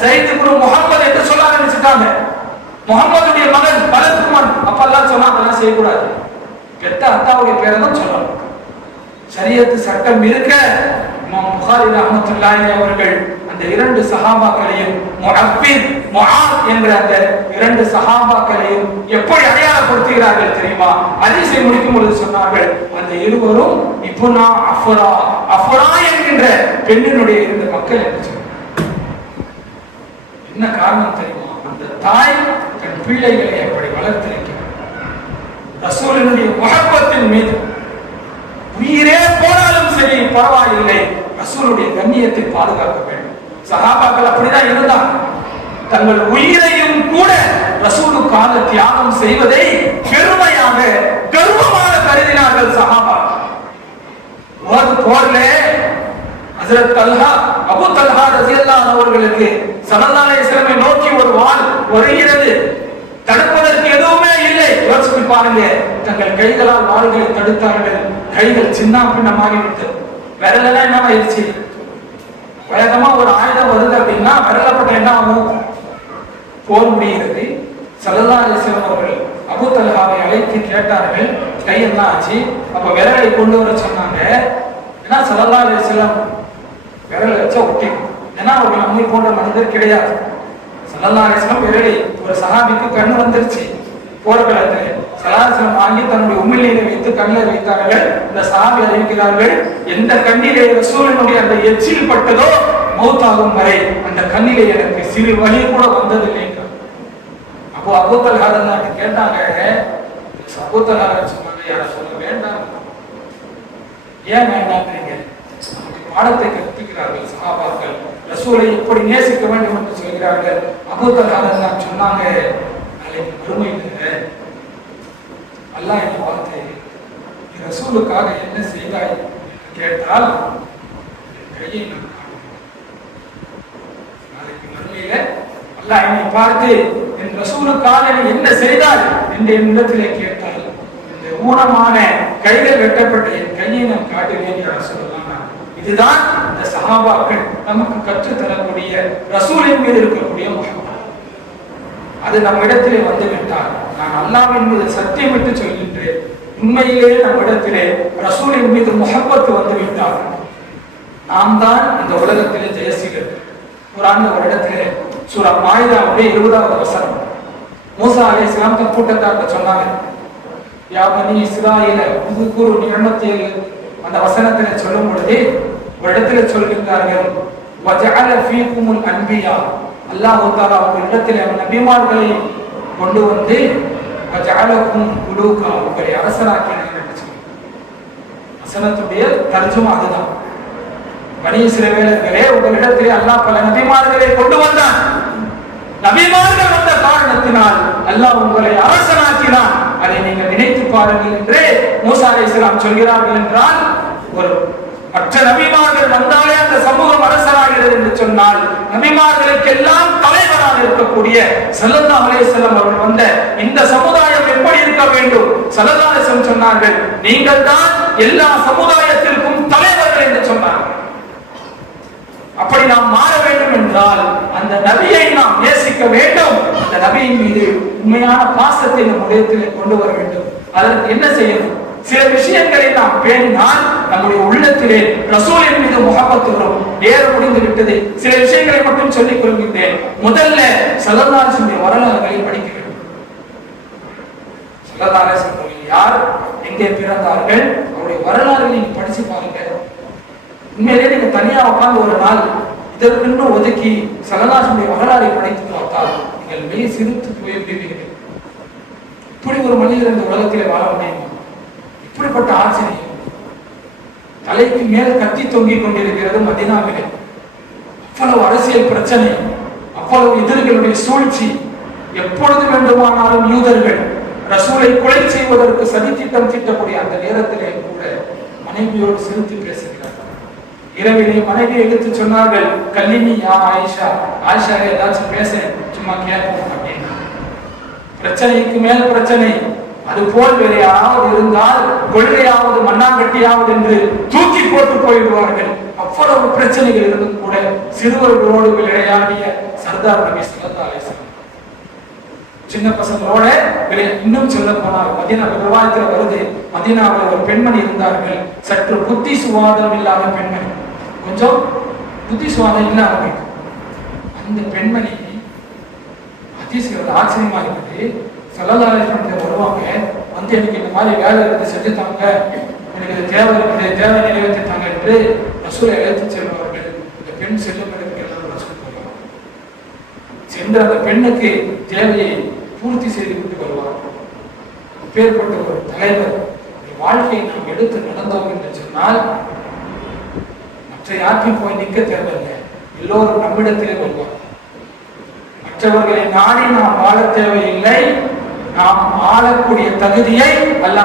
ஸைத் இப்னு முஹம்மது என்று சொல்ல ஆரம்பிச்சுட்டாங்க. முகமதுடைய மகன் பலத்துமன். அப்பெல்லாம் சொன்னா அதெல்லாம் செய்யக்கூடாது, பெத்த அத்தாவுடைய பேரை தான் சொல்லணும். ஷரியத்து சட்டம் இருக்க இமாம் புகாரி ரஹ்மத்துல்லாஹி அவர்கள் அந்த இரண்டு சஹாபாக்களையும் முஅப்பித் முஆத் என்ற அந்த இரண்டு சஹாபாக்களையும் எப்படி அடையாளப்படுத்துகிறார்கள் தெரியுமா? ஹதீஸை முடிக்கும் பொழுது சொன்னார்கள், அந்த இருவரும் இப்னா அஃபரா, அஃபரா என்கின்ற பெண்ணினுடைய இரண்டு மக்கள் என்று சொன்னார். என்ன காரணம் தெரியுமா? அந்த தாய் தன் பிள்ளைகளை எப்படி வளர்த்திருக்கிறார். ரசூலினுடைய முஹப்பத்தின் மீது உயிரே போனாலும் சரி பரவாயில்லை, ரசூலுடைய கண்ணியத்தை பாதுகாக்க வேண்டும். சஹாபாக்கள் அப்படிதான் இருந்தாங்க. தங்கள் உயிரையும் கூட ரசூலுக்காக தியாகம் செய்வதை பெருமையாக கர்வமாக கருதினார்கள் சஹாபாக்கள். உஹது போர்ல ஹஜ்ரத் தல்ஹா, அபூ தல்ஹா ரலியல்லாஹு அவர்களுக்கு ஸல்லல்லாஹு அலைஹி வஸல்லம் நோக்கி ஒரு வாள் வருகிறது, தடுப்பதற்கு எதுவுமே இல்லை. யோசிச்சு பாருங்க, தங்கள் கைகளால் வாள்களை தடுத்தார்கள். கைகள் சின்ன பின்னமாகிவிட்டது. விரலெல்லாம் என்ன ஆயிடுச்சு? வேகமா ஒரு ஆயுதம் வருது அப்படின்னா விரலப்பட்ட என்ன ஆகும்? போர் முடிகிறது. ஸல்லல்லாஹு அலைஹி வஸல்லம் அவர்கள் அபூ தல்ஹாவை அழைத்து கேட்டார்கள், கையெல்லாம் ஆச்சு. அப்ப விரலை கொண்டு வர சொன்னாங்க. ஏன்னா ஸல்லல்லாஹு அலைஹி வஸல்லம் விரலை வச்சா ஒட்டிக்கும். ஏன்னா அவர்கள் நம்மை போன்ற மனிதர் கிடையாது. ஸல்லல்லாஹு அலைஹி வஸல்லம் விரலை ஒரு சஹாபிக்கு கண் வந்துருச்சு. போர்க்களத்தில் ஸல்லல்லாஹு வாங்கி தன்னுடைய உமிழ்நீரை வைத்து கண்ணில் வைத்தார்கள். இந்த சஹாபி அறிவிக்கிறார்கள், எந்த கண்ணிலே ரசூலினுடைய அந்த எச்சில் பட்டதோ மௌத்தாகும் வரை அந்த கண்ணிலே எனக்கு சிறு வலி கூட வந்ததில்லை. அப்போ அபூ தல்ஹா கேட்டாங்க, அபூ தல்ஹா சொன்னாங்க, யார சொல்ல வேண்டாம், ஏன் வேண்டாம்ன்றீங்க? பாடத்தை கற்பிக்கிறார்கள் சஹாபாக்கள், ரசூலை எப்படி நேசிக்க வேண்டும் என்று சொல்கிறார்கள். அபூ தல்ஹா சொன்னாங்க, அல்லாஹ் என்னை பார்த்து ரசூலுக்காக என்ன செய்தாய் கேட்டால் கையை நாளைக்கு மறுமையில அல்லாஹ் என்னை பார்த்து என் ரசூலுக்காக என்ன செய்தாய் என்று என்னிடத்திலே கேட்டால் இந்த ஊனமான கைகள் வெட்டப்பட்ட என் கையை நான் காட்டுவேன் என்று சொல்லலாம். இதுதான் இந்த சஹாபாக்கள் நமக்கு கற்றுத்தரக்கூடிய ரசூலின் மீது இருக்கக்கூடிய முஹப்பத். அது நம்மிடத்திலே வந்துவிட்டால், நான் அல்லாஹ்வின் மீது சத்தியமிட்டு சொல்கின்றேன், உண்மையிலேயே நம்மிடத்திலே ரசூலின் மீது முஹப்பத் வந்துவிட்டால் நாம் தான் இந்த உலகத்திலே ஜெயசீலர். குர்ஆன் ஒரு இடத்திலே சூரா மாயிதாவுடைய 20வது வசனம், மூசா அலைஹிஸ்ஸலாம் தன் கூட்டத்தார்கிட்ட சொன்னாங்க, யா பனி இஸ்ராயீல உذ்குரு நிஅமத்தி, அந்த வசனத்திலே சொல்லும் பொழுது ஒரு இடத்திலே சொல்கிறார்கள், வஜஅல ஃபீகுமுல் அன்பியா, அல்லாஹ் தஆலா உங்களிடத்திலே நபிமார்களை கொண்டு வந்து வஜஅலகும் குலூகா, உங்களை அரசராக்கினார் என்று சொல்றார். வசனத்துடைய தர்ஜுமா அதுதான். பனி இஸ்ரவேலர்களே, உங்களிடத்திலே அல்லாஹ் பல நபிமார்களை கொண்டு வந்தான். நபிமார்கள் வந்த காரணத்தினால் அல்லாஹ் உங்களை அரசனாக்கினான். அதை நீங்கள் நினைத்து பாருங்கள் என்று மூசா அலைஹிஸ்ஸலாம் சொல்கிறார்கள். என்றால் ஒரு மற்ற நபிமார்கள் வந்தாலே அந்த சமூகம் அரசராகிறது என்று சொன்னால், நபிமார்களுக்கு எல்லாம் தலைவராக இருக்கக்கூடிய ஸல்லல்லாஹு அலைஹி வஸல்லம் அவர்கள் வந்த இந்த சமுதாயம் எப்படி இருக்க வேண்டும்? ஸல்லல்லாஹு அலைஹி வஸல்லம் சொன்னார்கள், நீங்கள் தான் எல்லா சமுதாயத்திற்கும் தலைவர்கள் என்று சொன்னார்கள். அப்படி நாம் மாற வேண்டும் என்றால் அந்த நபியை நாம் நேசிக்க வேண்டும். அந்த நபியின் மீது உண்மையான பாசத்தை நம் உள்ளத்திலே கொண்டு வர வேண்டும். அதற்கு என்ன செய்யணும்? சில விஷயங்களை நாம் பேணினால் நம்முடைய உள்ளத்திலே ரசூலின் மீது முஹப்பத் வரும். ஏற முடிந்து விட்டது. சில விஷயங்களை மட்டும் சொல்லிக் கொள்கின்றேன். முதல்ல ஸல்லல்லாஹு அலைஹி வஸல்லம் வரலாறுகளை படிக்க வேண்டும். ஸல்லல்லாஹு அலைஹி வஸல்லம் யார், எங்கே பிறந்தார்கள், அவருடைய வரலாறுகளை நீங்க படிச்சு பாருங்க. உண்மையிலே நீங்க தனியா உட்கார்ந்து ஒரு நாள் இதற்குன்னு ஒதுக்கி ஸல்லல்லாஹு அலைஹி வஸல்லம் வரலாறை படித்து பார்த்தால் நீங்கள் மெய் சிரித்து போய் விடுவீர்கள். இப்படி ஒரு மனிதர் இந்த உலகத்திலே வாழ முடியுமா? இப்படிப்பட்ட ஆச்சரியம் தலைக்கு மேல் கத்தி தொங்கிக் கொண்டிருக்கிறது மதீனாவிலே. அவ்வளவு அரசியல் பிரச்சனை, அவ்வளவு எதிரிகளுடைய சூழ்ச்சி. எப்பொழுது வேண்டுமானாலும் யூதர்கள் ரசூலை கொலை செய்வதற்கு சதித்திட்டம் தீட்டக்கூடிய அந்த நேரத்திலே கூட மனைவியோடு சிரித்து பேசுகிறார்கள். இரவிலே மனைவி எடுத்து சொன்னார்கள், கல்லினி யா ஆயிஷா, ஆயிஷா ஏதாச்சும் பேச சும்மா கேட்போம் அப்படின்னு. பிரச்சனைக்கு மேல் பிரச்சனை. அதுபோல் வேற யாராவது இருந்தால் கொள்கையாவது மண்ணாங்கட்டியாவது என்று தூக்கி போட்டு போயிடுவார்கள். அவ்வளவு பிரச்சனைகள் இருந்தும் கூட சிறுவர்களோடு விளையாடிய சர்தார் நபி ஸல்லல்லாஹு அலைஹி வஸல்லம் சின்ன பசங்களோட இன்னும் சொல்ல போனால் மதீனா விவாதத்தில் வருது, மதீனாவில் ஒரு பெண்மணி இருந்தார்கள், சற்று புத்தி சுவாதம் இல்லாத பெண்மணி, கொஞ்சம் புத்தி சுவாதம் இல்லாத. அந்த பெண்மணி ஆச்சரியமா இருக்குது. ஸல்லல்லாஹு அலைஹி வஸல்லம் வருவாங்க, வந்து எனக்கு இந்த மாதிரி வேலை இருந்து செஞ்சுட்டாங்க, எனக்கு இது தேவை இருக்குது, தேவை நிறைவேற்றிட்டாங்க என்று ரசூலை அழைத்து செல்வார்கள். இந்த பெண் செல்லுங்களுக்கு எல்லாரும் ரசூல் போவாங்க. சென்று அந்த பெண்ணுக்கு தேவையை பூர்த்தி செய்து கொண்டு வருவார். பேர்பட்ட ஒரு தலைவர் வாழ்க்கையை நாம் எடுத்து நடந்தோம் என்று சொன்னால் மற்ற யாருக்கும் போய் நிற்க தேவையில்லை, எல்லோரும் நம்மிடத்திலே வருவார். மற்றவர்களை நாடி நாம் வாழ தேவையில்லை, நாம் ஆளக்கூடிய தகுதியை அல்லாஹ்